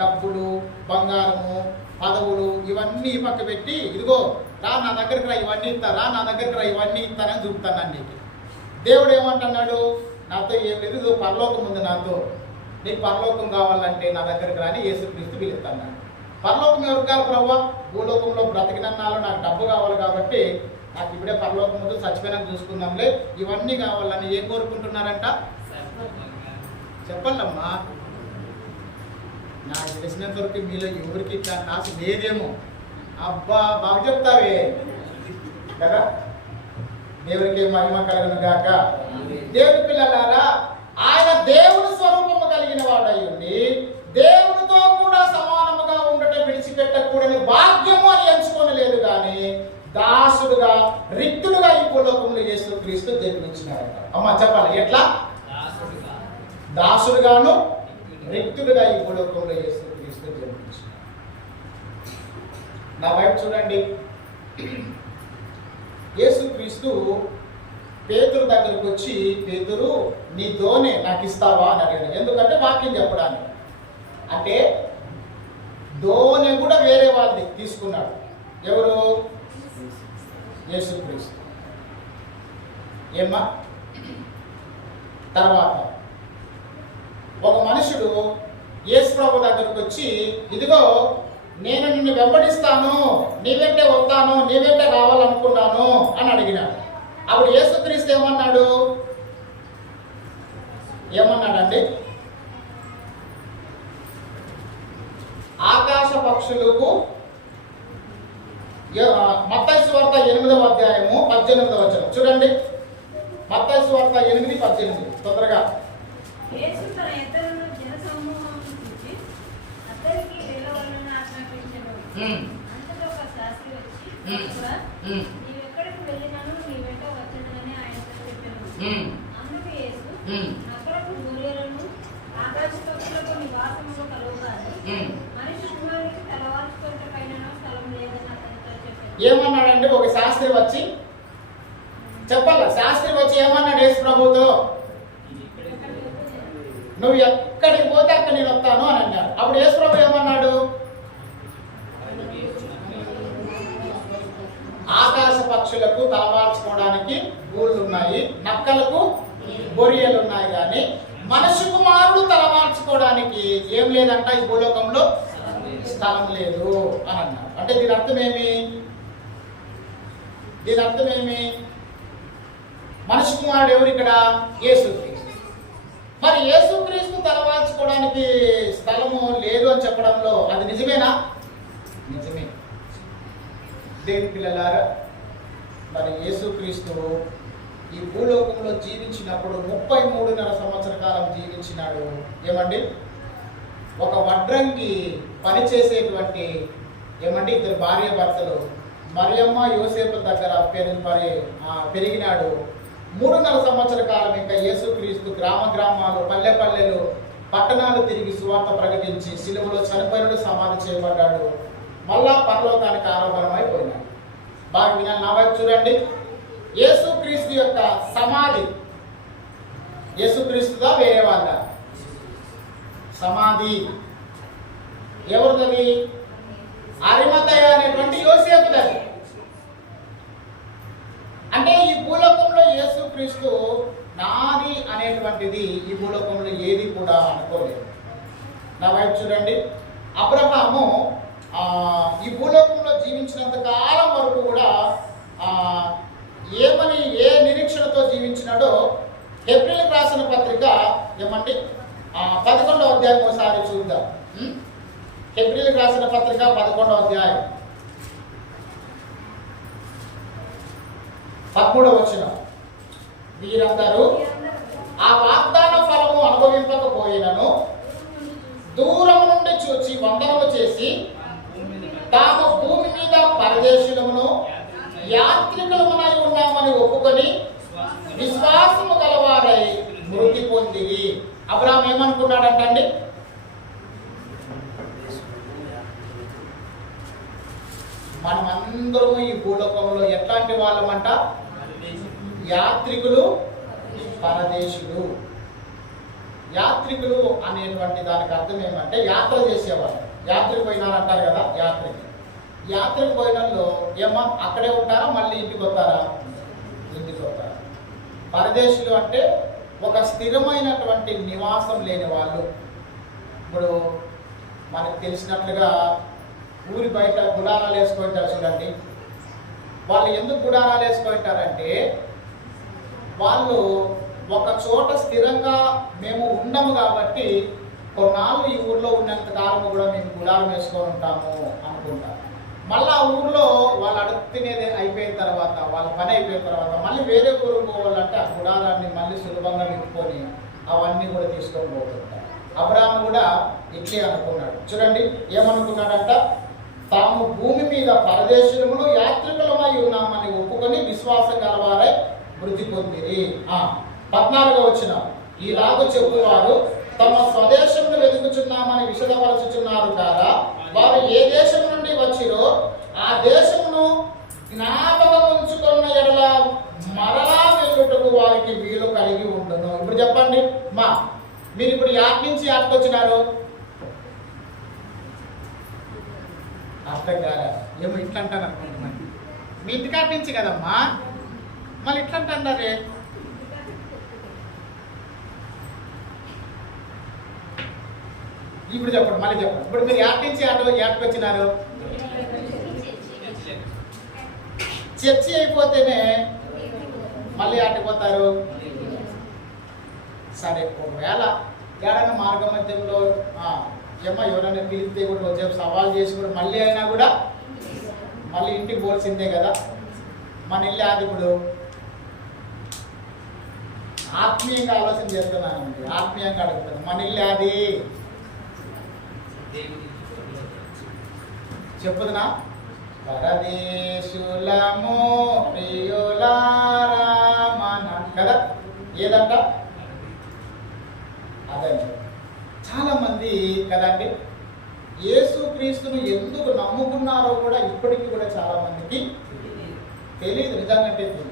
డబ్బులు, బంగారము, పదవులు ఇవన్నీ పక్క పెట్టి, ఇదిగో రా నా దగ్గరికి రా, ఇవన్నీ ఇస్తారా, నా దగ్గరికి రా, ఇవన్నీ ఇస్తానని చూపుతాను నీకు. దేవుడు ఏమంటున్నాడు? నాతో ఏం లేదు, ఇదిగో పరలోకం ఉంది నాతో, నీకు పరలోకం కావాలంటే నా దగ్గరికి రాని యేసుక్రీస్తు పిలుస్తున్నాడు. పరలోకం ఎవరికి కావాలి ప్రభువా? భూలోకంలో బ్రతికినన్నాళ్ళు నాకు డబ్బు కావాలి కాబట్టి నాకు ఇప్పుడే పరలోకం ముందు చచ్చిపోయినా చూసుకుందాంలే, ఇవన్నీ కావాలని ఏం కోరుకుంటున్నారంట? చెప్పండమ్మా. నాకు తెలిసినంత వరకు మీలో ఎవరికి ఇట్లా ఆశ లేదేమో. అబ్బా బాగా చెప్తావే కదా. దేవునికి మహిమ కలుగును గాక. దేవుని పిల్లలారా, ఆయన దేవుని స్వరూపము కలిగిన వాడై ఉండి దేవునితో కూడా సమానముగా ఉండటం విడిచిపెట్టకూడని భాగ్యము అని ఎంచుకోనలేదు కానీ దాసుడుగా, రిక్తుడుగా ఈ భూలోకంలో యేసుక్రీస్తు జన్మించినారట. అమ్మ చెప్పాలి, ఎట్లా? దాసుడుగాను రిక్తుడుగా ఈ భూలోకంలో యేసుక్రీస్తు జన్మించినారు. నా వైపు చూడండి. యేసుక్రీస్తు పేతురు దగ్గరికి వచ్చి, పేతురు నీ దోనె నాకు ఇస్తావా అని అడిగాడు. ఎందుకంటే వాక్యం చెప్పడానికి. అంటే దోనె కూడా వేరే వాళ్ళది తీసుకున్నాడు. ఎవరు? యేసుక్రీస్తు. ఏమ్మా? తర్వాత ఒక మనుషుడు యేసు ప్రభు దగ్గరకు వచ్చి, ఇదిగో నేను నిన్ను వెంబడిస్తాను, నీ వెంటే వస్తాను, నీ వెంటే రావాలనుకున్నాను అని అడిగినాడు. అప్పుడు యేసుక్రీస్తు ఏమన్నాడు? ఏమన్నాడండి? ఆకాశ పక్షులకు, మత్తయి సువార్త 8వ అధ్యాయము 18వ వచనం చూడండి. మత్తయి సువార్త 8:18 తొందరగా. ఏమన్నాడంటే ఒక శాస్త్రి వచ్చి, చెప్పాల, శాస్త్రి వచ్చి ఏమన్నాడు యేసు ప్రభుతో? నువ్వు ఎక్కడికి పోతే అక్కడ నేను వస్తాను అని అన్నాడు. అప్పుడు యేసు ప్రభు ఏమన్నాడు? ఆకాశ పక్షులకు తలవాల్చుకోవడానికి గూళ్ళు ఉన్నాయి, నక్కలకు బొరియలు ఉన్నాయి, కానీ మనుష్య కుమారుడు తలవాల్చుకోవడానికి ఏం లేదంట ఈ భూలోకంలో, స్థలం లేదు అని అన్నాడు. అంటే దీని అర్థం ఏమి? దీని అర్థం ఏమి? మనుష్య కుమారుడు ఎవరు ఇక్కడ? యేసుక్రీస్తు. మరి యేసుక్రీస్తు తలవాల్చుకోవడానికి స్థలము లేదు అని చెప్పడంలో అది నిజమేనా? నిజమే. దేవుని పిల్లలారా, మరి యేసుక్రీస్తు ఈ భూలోకంలో జీవించినప్పుడు 33.5 సంవత్సర కాలం జీవించినాడు. ఏమండి? ఒక వడ్రంగి పనిచేసేటువంటి ఏమండి ఇద్దరు భార్య భర్తలు మరియమ్మ యోసేపు దగ్గర పెరిగినాడు. 3.5 సంవత్సర కాలం ఇంకా యేసుక్రీస్తు గ్రామాలు, పల్లెలు, పట్టణాలు తిరిగి సువార్త ప్రకటించి సిలువలో చనిపోయినడు, సమాధి చేయబడ్డాడు. మళ్ళా పరలోకానికి ఆరోహణమైపోయినాడు. బాగా వినాలి, నా వైపు చూడండి. యేసుక్రీస్తు యొక్క సమాధి యేసుక్రీస్తుదా వేరే వాళ్ళ? సమాధి ఎవరిది? అరిమతయ అనేటువంటి యోసేపుది. అంటే ఈ భూలోకంలో యేసుక్రీస్తు నాది అనేటువంటిది ఈ భూలోకంలో ఏది కూడా అనుకోలేదు. నా వైపు చూడండి, అబ్రహాము ఈ భూలోకంలో జీవించినంత కాలం వరకు కూడా ఏ నిరీక్షణతో జీవించినాడో హెబ్రీయులకు రాసిన పత్రిక ఏమండి 11వ అధ్యాయం ఒకసారి చూద్దాం. హెబ్రీయులకు రాసిన పత్రిక 11వ అధ్యాయం 13వ వచనం. వీరందరూ ఆ వాగ్దాన ఫలము అనుభవింపకపోయినను దూరం నుండి చూచి వందనము చేసి తాము భూమి మీద పరదేశులమును యాత్రికులమునై ఉన్నామని ఒప్పుకొని విశ్వాసము గలవారై మృతి పొందిరి. అబ్రహాము ఏమనుకున్నాడంటండి? మనమందరము ఈ భూలోకంలో ఎట్లాంటి వాళ్ళమంట? యాత్రికులు, పరదేశులు. యాత్రికులు అనేటువంటి దానికి అర్థం ఏమంటే యాత్ర చేసేవాళ్ళు. యాత్రకు పోయినారంటారు కదా, యాత్రకు పోయిన ఏమో అక్కడే ఉంటారా, మళ్ళీ ఇంటికి వస్తారా? ఇంటికి వస్తారా. పరదేశులు అంటే ఒక స్థిరమైనటువంటి నివాసం లేని వాళ్ళు. ఇప్పుడు మనకు తెలిసినట్లుగా ఊరి బయట గుడారాలు వేసుకుంటారు చూడండి. వాళ్ళు ఎందుకు గుడారాలు వేసుకుంటారంటే వాళ్ళు ఒక చోట స్థిరంగా మేము ఉండము కాబట్టి కొన్నాళ్ళు ఈ ఊర్లో ఉన్నంత కాలము కూడా మేము గుడారం వేసుకొని ఉంటాము అనుకుంటారు. మళ్ళీ ఆ ఊర్లో వాళ్ళు అడుగు తినేది అయిపోయిన తర్వాత, వాళ్ళ పని అయిపోయిన తర్వాత మళ్ళీ వేరే ఊరు పోవాలంటే ఆ గుడారాన్ని మళ్ళీ సులభంగా విప్పుకొని అవన్నీ కూడా తీసుకొని పోతుంటారు. అబ్రహాము కూడా ఇట్లే అనుకున్నాడు. చూడండి ఏమనుకున్నాడంట? తాము భూమి మీద పరదేశులమును యాత్రికులమై ఉన్నామని ఒప్పుకొని విశ్వాసం గలవారై వృద్ధి పొందిరి. 14వ వచనం. ఈలాగ చెప్పువారు తమ స్వదేశంలో వెతుకుచున్నామని విషదపరచుచున్నారు కారా, వారు ఏ దేశం నుండి వచ్చిరో ఆ దేశమును జ్ఞాపకం ఉంచుకున్న ఎడల మరలా వెళ్ళుటకు వారికి వీలు కలిగి ఉండును. ఇప్పుడు చెప్పండి మీరు ఇప్పుడు యాడ్ నుంచి యాడ్కొచ్చినారు? అర్థం కాదా? ఏమో ఇట్లా అంటారు అనుకుంటున్నాను. మీ ఇంటికాటి నుంచి కదమ్మా, మళ్ళీ ఇట్లా అంటారే. ఇప్పుడు చెప్పండి, మళ్ళీ చెప్పండి. ఇప్పుడు మీరు యాడ్ నుంచి యాడ్కి వచ్చినారు? చర్చి అయిపోతేనే మళ్ళీ ఆటిపోతారు. సరే, ఒకవేళ ఏడైనా మార్గ మధ్యంలో ఎవరైనా పిలిస్తే కూడా వచ్చే సవాల్ చేసి కూడా మళ్ళీ అయినా కూడా మళ్ళీ ఇంటికి పోల్సిందే కదా. మన ఇల్లు అది ఇప్పుడు ఆత్మీయంగా ఆలోచన చేస్తున్నానండి, ఆత్మీయంగా అడుగుతాను. మన ఇల్లు అది చెప్పుదునా? పరదేశులము ప్రియులారా మన కదా, ఏదంట అదండి. చాలా మంది కదండి యేసుక్రీస్తును ఎందుకు నమ్ముకున్నారో కూడా ఇప్పటికీ కూడా చాలా మందికి తెలియదు. నిజంగా తెలియదు.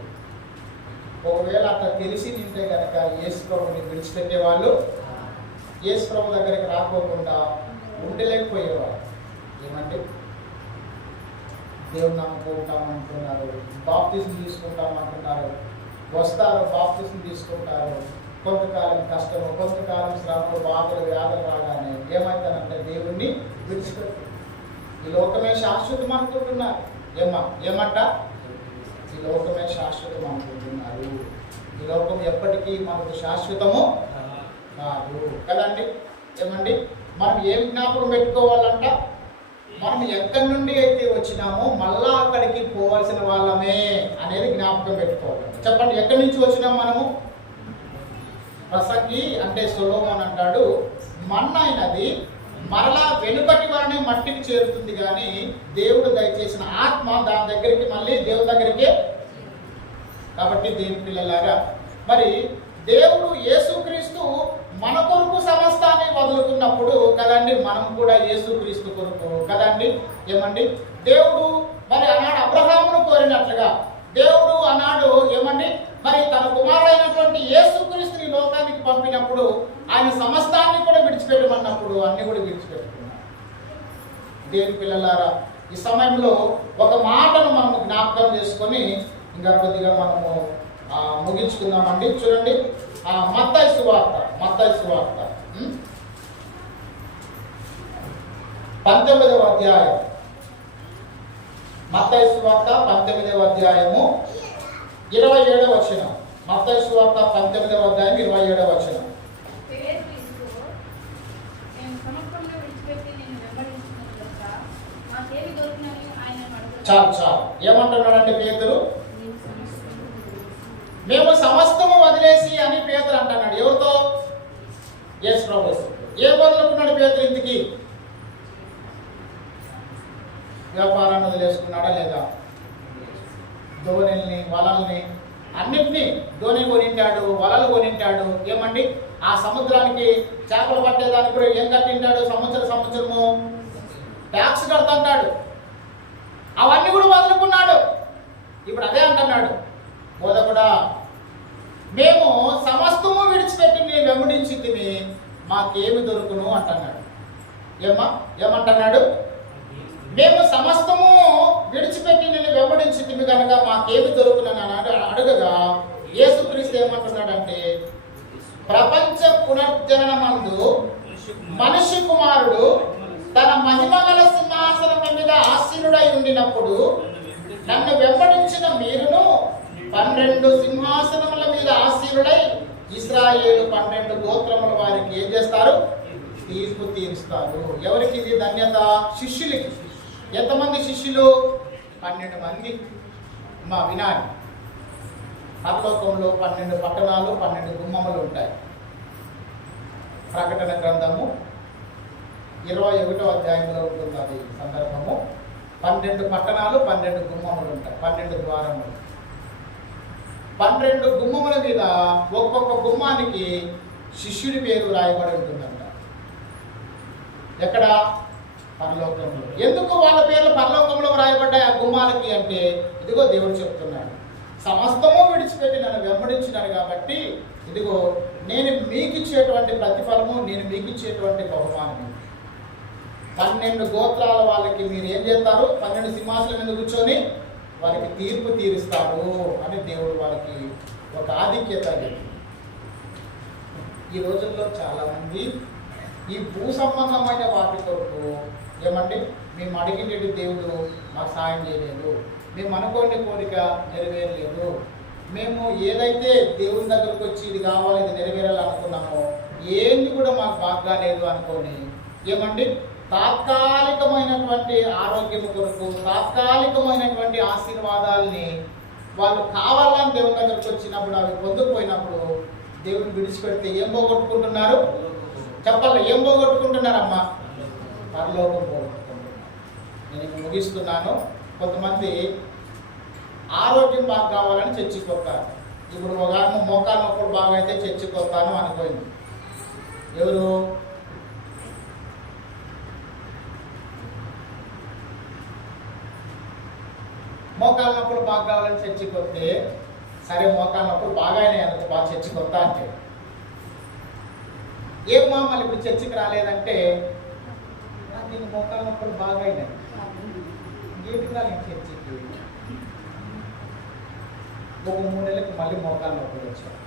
ఒకవేళ అట్లా తెలిసి నింటే కనుక యేసు ప్రభుని విడిచిపెట్టే వాళ్ళు యేసు ప్రభు దగ్గరికి రాకోకుండా ఉండలేకపోయేవారు. ఏమంటే దేవుని నమ్ముకుంటామంటున్నారు, బాప్తిజం తీసుకుంటామంటున్నారు, వస్తారు బాప్తిజం తీసుకుంటారు, కొంతకాలం కష్టము, కొంతకాలం శ్రమలు, బాధలు, వ్యాధులు రాగానే ఏమైతానంటే దేవుణ్ణి విడిచిపెట్టు. ఈ లోకమే శాశ్వతం అనుకుంటున్నారు. ఏమంట? ఈ లోకమే శాశ్వతం అనుకుంటున్నారు. ఈ లోకం ఎప్పటికీ మనకు శాశ్వతము కాదు కదండి. ఏమండి, మనం ఏం జ్ఞాపకం పెట్టుకోవాలంట? మనం ఎక్కడి నుండి అయితే వచ్చినామో మళ్ళా అక్కడికి పోవాల్సిన వాళ్ళమే అనేది జ్ఞాపకం పెట్టుకోవాలి. చెప్పండి, ఎక్కడి నుంచి వచ్చినాం మనము? ప్రసంగి అంటే సొలొమోను అంటాడు, మన్నైనది మరలా వెనుకటి వారిని మట్టికి చేరుతుంది కానీ దేవుడు దయచేసిన ఆత్మ దాని దగ్గరికి మళ్ళీ దేవుడి దగ్గరికే. కాబట్టి దేవుని పిల్లలారా, మరి దేవుడు యేసుక్రీస్తు మన కొరకు సమస్తాన్ని వదులుకున్నప్పుడు కదండి మనం కూడా యేసుక్రీస్తు కొరకు కదండి. ఏమండి, దేవుడు మరి ఆనాడు అబ్రహామును కోరినట్లుగా దేవుడు ఆనాడు ఏమండి మరి తన కుమారుడైనటువంటి యేసుక్రీస్తుని లోకానికి పంపినప్పుడు ఆయన సమస్తాన్ని కూడా విడిచిపెట్టమన్నప్పుడు అన్ని కూడా విడిచిపెట్టుకున్నాడు. దేవుని పిల్లలారా, ఈ సమయంలో ఒక మాటను మనము జ్ఞాపకం చేసుకొని ఇంకా కొద్దిగా మనము ముగించుకుందామండి. చూడండి, మత్తయి సువార్త 19వ అధ్యాయం. మత్తయి సువార్త 19వ అధ్యాయము 27వ వచనం. మత్తయి సువార్త 19వ అధ్యాయం 27వ వచనం. చాలు ఏమంటున్నాడంటే పేతురు, మేము సమస్తము వదిలేసి అని పేతురు అంటున్నాడు. ఎవరితో? యేసు ప్రభు. ఏం వదులుకున్నాడు పేతురు? ఇంటికి వ్యాపారాన్ని వదిలేసుకున్నాడా లేదా? ధోనిల్ని, వలల్ని, అన్నింటినీ ధోని కొనింటాడు, వలలు కొనింటాడు. ఏమండి, ఆ సముద్రానికి చేపలు పట్టేదానికి కూడా ఏం కట్టింటాడు? సంవత్సరము ట్యాక్స్ కడుతుంటాడు. అవన్నీ కూడా వదులుకున్నాడు. ఇప్పుడు అదే అంటున్నాడు, బోధకుడా, మేము సమస్తము విడిచిపెట్టి నేను వెంబడించితిమి, మాకేమి దొరుకును అంటున్నాడు. ఏమంటున్నాడు? మేము సమస్తము విడిచిపెట్టి నేను వెంబడించితిమి కనుక మాకేమి దొరుకునని అడగగా యేసుక్రీస్తు ఏమంటున్నాడంటే, ప్రపంచ పునర్జననమందు మనిషి కుమారుడు తన మహిమగల సింహాసనం మీద ఆసీనుడై ఉండినప్పుడు నన్ను వెంబడించిన మీరును 12 సింహాసనముల మీద ఆసీనుడై ఇశ్రాయేలు 12 గోత్రముల వారికి ఏం చేస్తారు? తీర్పు తీరుస్తారు. ఎవరికి ఇది ధన్యత? శిష్యులకి. ఎంతమంది శిష్యులు? 12 మంది. మా వినాలి, పరలోకంలో 12 పట్టణాలు, 12 గుమ్మములు ఉంటాయి. ప్రకటన గ్రంథము 21వ అధ్యాయంలో ఉంటుంది అది సందర్భము. 12 పట్టణాలు, 12 గుమ్మములు ఉంటాయి, 12 ద్వారములు. 12 గుమ్మముల మీద ఒక్కొక్క గుమ్మానికి శిష్యుడి పేరు రాయబడి ఉంటుందంట. ఎక్కడ? పరలోకంలో. ఎందుకు వాళ్ళ పేర్లు పరలోకంలో రాయబడ్డాయి ఆ గుమ్మాలకి అంటే, ఇదిగో దేవుడు చెప్తున్నాడు, సమస్తము విడిచిపెట్టి నన్ను వెంబడించినారు కాబట్టి ఇదిగో నేను మీకు ఇచ్చేటువంటి ప్రతిఫలము, నేను మీకు ఇచ్చేటువంటి బహుమానం. 12 గోత్రాల వాళ్ళకి మీరు ఏం చేస్తారు? 12 సింహాసనం మీద కూర్చొని వారికి తీర్పు తీరుస్తాడు అని దేవుడు వాళ్ళకి ఒక ఆధిక్యత. ఈ రోజుల్లో చాలామంది ఈ భూ సంబంధమైన వాటి కొరకు ఏమంటే, మేము అడిగినట్టు దేవుడు మాకు సాయం చేయలేదు, మేము అనుకోని కోరిక నెరవేరలేదు, మేము ఏదైతే దేవుని దగ్గరకు వచ్చి ఇది కావాలి, ఇది నెరవేరాలనుకున్నామో ఏంది కూడా మాకు బాగా లేదు అనుకోని ఏమండి, తాత్కాలికమైనటువంటి ఆరోగ్యం కొరకు, తాత్కాలికమైనటువంటి ఆశీర్వాదాలని వాళ్ళు కావాలని దేవుని దగ్గరకు వచ్చినప్పుడు అవి పొందుకుపోయినప్పుడు దేవుని విడిచిపెడితే ఏం పోగొట్టుకుంటున్నారు? చెప్పాలి, ఏం పోగొట్టుకుంటున్నారమ్మా? పరలోకం పోగొట్టుకుంటున్నారు. నేను ముగిస్తున్నాను. కొంతమంది ఆరోగ్యం బాగా కావాలని చర్చికి వస్తారు. ఇప్పుడు ఒక ఆమె మోకాలు నొప్పులు బాగా అయితే చర్చికి వస్తాను అనుకోయింది. ఎవరు? మోకాలు నొప్పులు బాగా కావాలని చర్చికి వస్తే, సరే మోకాలు నొప్పులు బాగా అయినాయి అనుకో, బాగా చర్చికి వస్తా అంటే, ఏమో మళ్ళీ ఇప్పుడు చర్చికి రాలేదంటే, నాకు మోకాలు నొప్పులు బాగా అయినాయి, ఏంటిగా నేను చర్చికి ఒక 3 నెలలకు మళ్ళీ మోకాలు నొప్పులు వచ్చాయి.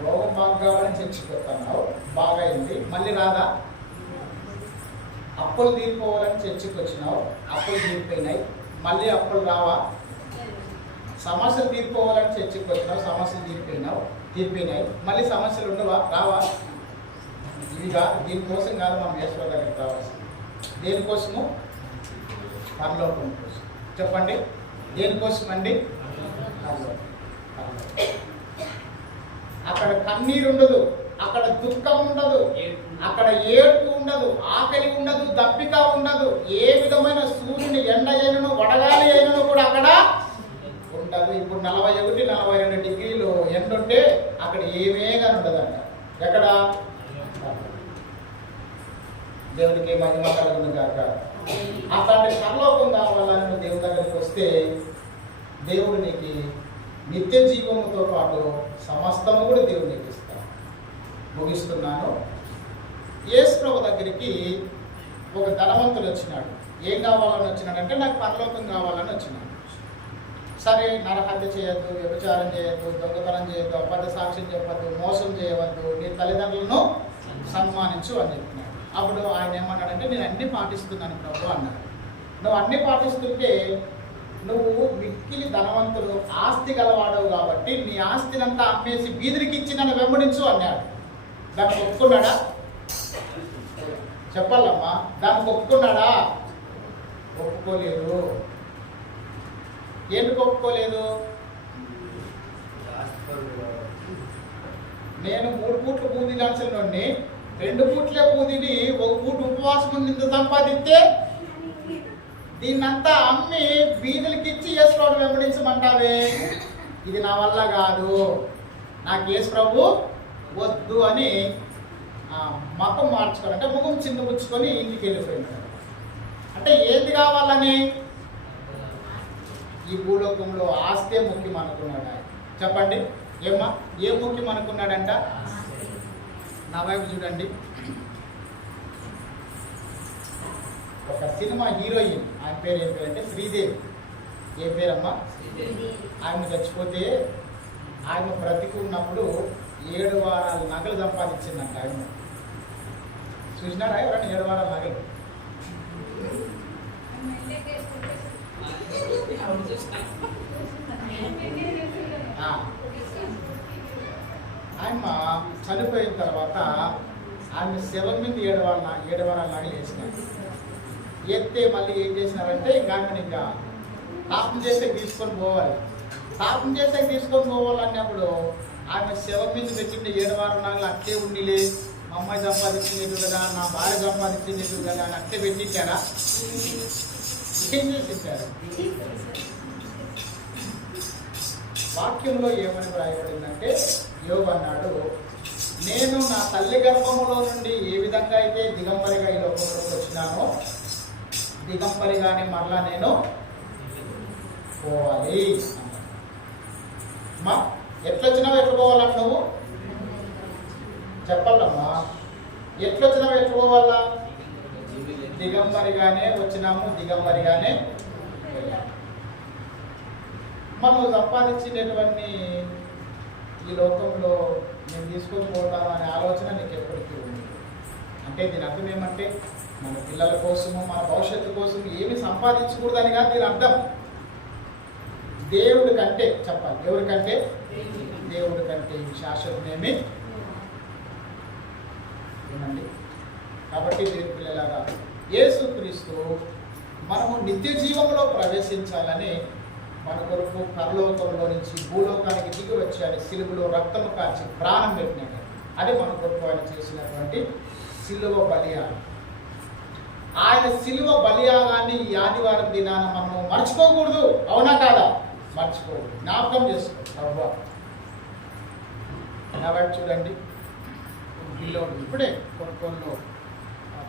రోగం బాగా కావాలని చర్చికి వస్తున్నావు, బాగా అయింది, మళ్ళీ రాదా? అప్పులు తీరిపోవాలని చర్చికి వచ్చినావు, అప్పులు తీరిపోయినాయి, మళ్ళీ అప్పులు రావా? సమస్యలు తీరిపోవాలని చర్చికి వచ్చినావు, సమస్యలు తీరిపోయినాయి, మళ్ళీ సమస్యలు ఉండవా? రావా? ఇదిగా దీనికోసం కాదు మనం యేసు దగ్గరికి రావాల్సింది. దేనికోసము? పరలోకం కోసం. చెప్పండి, దేనికోసం అండి? అక్కడ కన్నీరు ఉండదు, అక్కడ దుఃఖం ఉండదు, అక్కడ ఏడుపు ఉండదు, ఆకలి ఉండదు, దప్పిక ఉండదు, ఏ విధమైన సూర్యుని ఎండ అయినను వడగాలి అయినను కూడా అక్కడ ఉండదు. ఇప్పుడు 41, 42 డిగ్రీలు ఎండ ఉంటే అక్కడ ఏమేగా ఉండదంట. ఎక్కడ? దేవునికి మహిమ కలుగును గాక. అట్లాంటి పరలోకం కావాలని దేవుని దగ్గరికి వస్తే దేవుడు నీకు నిత్య జీవముతో పాటు సమస్తము కూడా దేవుడు నీకు ఇస్తాడు. ముగిస్తున్నాను. యేసు ప్రభు దగ్గరికి ఒక ధనవంతుడు వచ్చినాడు. ఏం కావాలని వచ్చినాడంటే, నాకు పరలోకం కావాలని వచ్చినాడు. సరే నరహత్య చేయొద్దు, వ్యభిచారం చేయొద్దు, దొంగతనం చేయొద్దు, అబద్ధ సాక్ష్యం చెప్పద్దు, మోసం చేయవద్దు, నీ తల్లిదండ్రులను సన్మానించు అని చెప్పినాడు. అప్పుడు ఆయన ఏమన్నాడంటే నేను అన్ని పాటిస్తున్నాను ప్రభు అన్నాడు. నువ్వు అన్ని పాటిస్తుంటే నువ్వు మిక్కిలి ధనవంతులు ఆస్తి గలవాడవు కాబట్టి నీ ఆస్తినంతా అమ్మేసి బీదిరికి ఇచ్చి నన్ను వెంబడించు అన్నాడు. దానికి ఒప్పుకున్నాడా? చెప్పాలమ్మా, దానికి ఒప్పుకున్నాడా? ఒప్పుకోలేదు. ఎందుకు ఒప్పుకోలేదు? నేను 3 పూట్లు బూది కాల్సిన నుండి 2 పూట్లే బూదిని 1 పూట ఉపవాసం నింద సంపాదిస్తే దీన్నంతా అమ్మి బీదులకి ఇచ్చి యేసు ప్రభు వెంబడించమంటావే? ఇది నా వల్ల కాదు, నాకు యేసు ప్రభు వద్దు అని మతం మార్చుకోవాలంటే ముఖం చిందుపుచ్చుకొని ఇంటికి వెళ్ళిపోయినాడు. అంటే ఏది కావాలని? ఈ భూలోకంలో ఆస్తే ముఖ్యం అనుకున్నాడు ఆయన. చెప్పండి ఏమ్మా, ఏ ముఖ్యం అనుకున్నాడంట? నా వైపు చూడండి. ఒక సినిమా హీరోయిన్, ఆయన పేరు ఏం పేరు అంటే శ్రీదేవి. ఏ పేరమ్మా? ఆయన చచ్చిపోతే ఆయన బ్రతికి ఉన్నప్పుడు 7 వారాల నగలు సంపాదించిందంట ఆయన. చూసినారా ఎవరైనా 7 వారాల నగలు? ఆయన చనిపోయిన తర్వాత ఆయన శవం మీద 7 వారాల నగలు వేసినారు. ఎత్తే మళ్ళీ ఏం చేసినారంటే ఇంకా పాపం చేస్తే తీసుకొని పోవాలి. పాపం చేస్తే తీసుకొని పోవాలన్నప్పుడు ఆమె శవం మీద పెట్టిండే 7 వారాల నగలు అట్లే ఉండిలే, మా అమ్మాయి సంపాదించినట్టు కదా, నా భార్య సంపాదించినట్టు కదా అని అట్లే పెట్టించారా? ఏం చేసింటారు? వాక్యంలో ఏమని వ్రాయబడిందంటే యోబు అన్నాడు, నేను నా తల్లి గర్భములో నుండి ఏ విధంగా అయితే దిగంబరిగా ఈ లోకంలోకి వచ్చినానో దిగంబరిగానే మరలా నేను పోవాలి. అమ్మా ఎట్లొచ్చినావు ఎట్లు పోవాలన్నా నువ్వు చెప్పాలమ్మా, ఎట్లొచ్చినావు ఎట్లు పోవాలా? దిగంబరిగానే వచ్చినాము, దిగంబరిగానే వెళ్ళాము. మనం సంపాదించినటువంటి ఈ లోకంలో నేను తీసుకొని పోతాను అనే ఆలోచన నీకు ఎప్పటికీ ఉంది. అంటే దీని అర్థం ఏమంటే మన పిల్లల కోసము, మన భవిష్యత్తు కోసం ఏమి సంపాదించకూడదని కాదు దీని అర్థం. దేవుడి కంటే చెప్పాలి, ఎవరికంటే? దేవుడి కంటే శాశ్వతమేమి ఏమండి. కాబట్టి దేవుడి పిల్లలారా, యేసుక్రీస్తు మనము నిత్య జీవంలో ప్రవేశించాలని మన కొరకు పరలోకంలో నుంచి భూలోకానికి దిగి వచ్చి ఆయన సిలువలో రక్తము కార్చి ప్రాణం పెట్టినాడు. అది మన కొరకు ఆయన చేసినటువంటి సిలువ బలియాగం. ఆయన సిలువ బలియాగాన్ని ఈ ఆదివారం దినాన మనం మర్చిపోకూడదు. అవునా కాదా? మర్చిపోకూడదు, జ్ఞాపకం చేసుకో. కాబట్టి చూడండి, పిల్లోడు ఇప్పుడే కొనుక్కోలో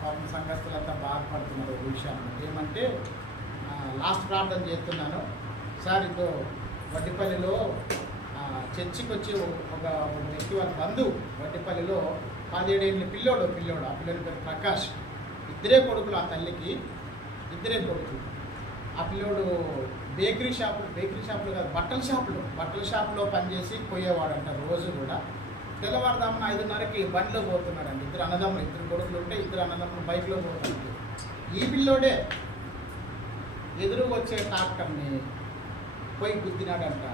పాపం సంఘస్థులంతా బాధపడుతున్నారు ఒక విషయాన్ని. ఏమంటే లాస్ట్ ప్రార్థన చేస్తున్నాను సార్, ఇదో వడ్డిపల్లిలో చర్చికి వచ్చి ఒక వ్యక్తి వాళ్ళ బంధువు వడ్డిపల్లిలో 17 ఏళ్ళ పిల్లోడు. ఆ పిల్లోడి పేరు ప్రకాష్. 2 కొడుకులు, ఆ తల్లికి 2 కొడుకులు. ఆ పిల్లోడు బేకరీ షాపులు కాదు, బట్టల షాపులో పనిచేసి పోయేవాడంట. రోజు కూడా తెల్లవారుదామని 5:30కి బండిలో పోతున్నాడండి. 2 అన్నదమ్ములు, 2 కొడుకులు ఉంటే 2 అన్నదమ్ములు బైక్లో పోతాడు. ఈ పిల్లోడే ఎదురుగా వచ్చే ట్రాక్టర్ని పోయి గుద్దినాడంట.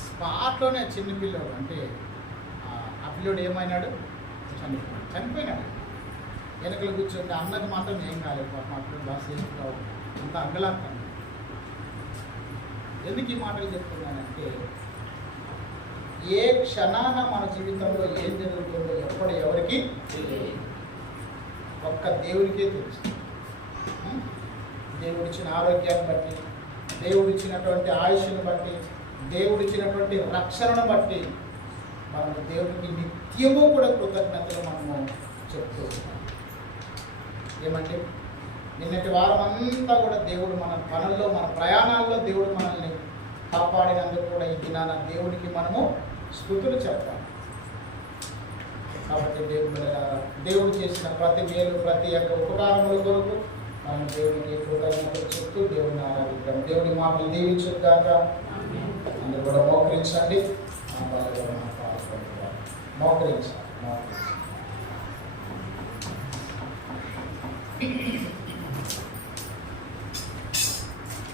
స్పాట్లోనే చిన్న పిల్లోడు, అంటే ఆ పిల్లోడు ఏమైనాడు? చనిపోయినాడు. వెనకలు కూర్చుంటే అన్నకు మాత్రం ఏం కాలేదు. మా పిల్లడు బాగా సేఫ్గా అంత అంగలాస్తాను. ఎందుకు ఈ మాటలు చెప్తున్నానంటే ఏ క్షణాన మన జీవితంలో ఏం జరుగుతుందో ఎప్పుడు ఎవరికి ఒక్క దేవుడికే తెలుసు. దేవుడిచ్చిన ఆరోగ్యాన్ని బట్టి, దేవుడిచ్చినటువంటి ఆయుష్ను బట్టి, దేవుడిచ్చినటువంటి రక్షణను బట్టి మనము దేవుడికి నిత్యము కూడా కృతజ్ఞతలు మనము చెప్తూ ఉంటాం. ఏమంటే నిన్నటి వారం అంతా కూడా దేవుడు మన పనుల్లో, మన ప్రయాణాల్లో దేవుడు మనల్ని కాపాడినందుకు కూడా ఈ దినాన దేవుడికి మనము స్తుతులు చెప్తాం. కాబట్టి దేవుడు చేసిన ప్రతి మేలు, ప్రతి యొక్క ఉపకారముల కొరకు మనం దేవునికి కృతజ్ఞతలు చెప్తూ దేవుని ఆరాధిద్దాం. దేవుడి మాటలు దీవించుగాక. అందరూ కూడా మోకరించండి. మోకరించాలి.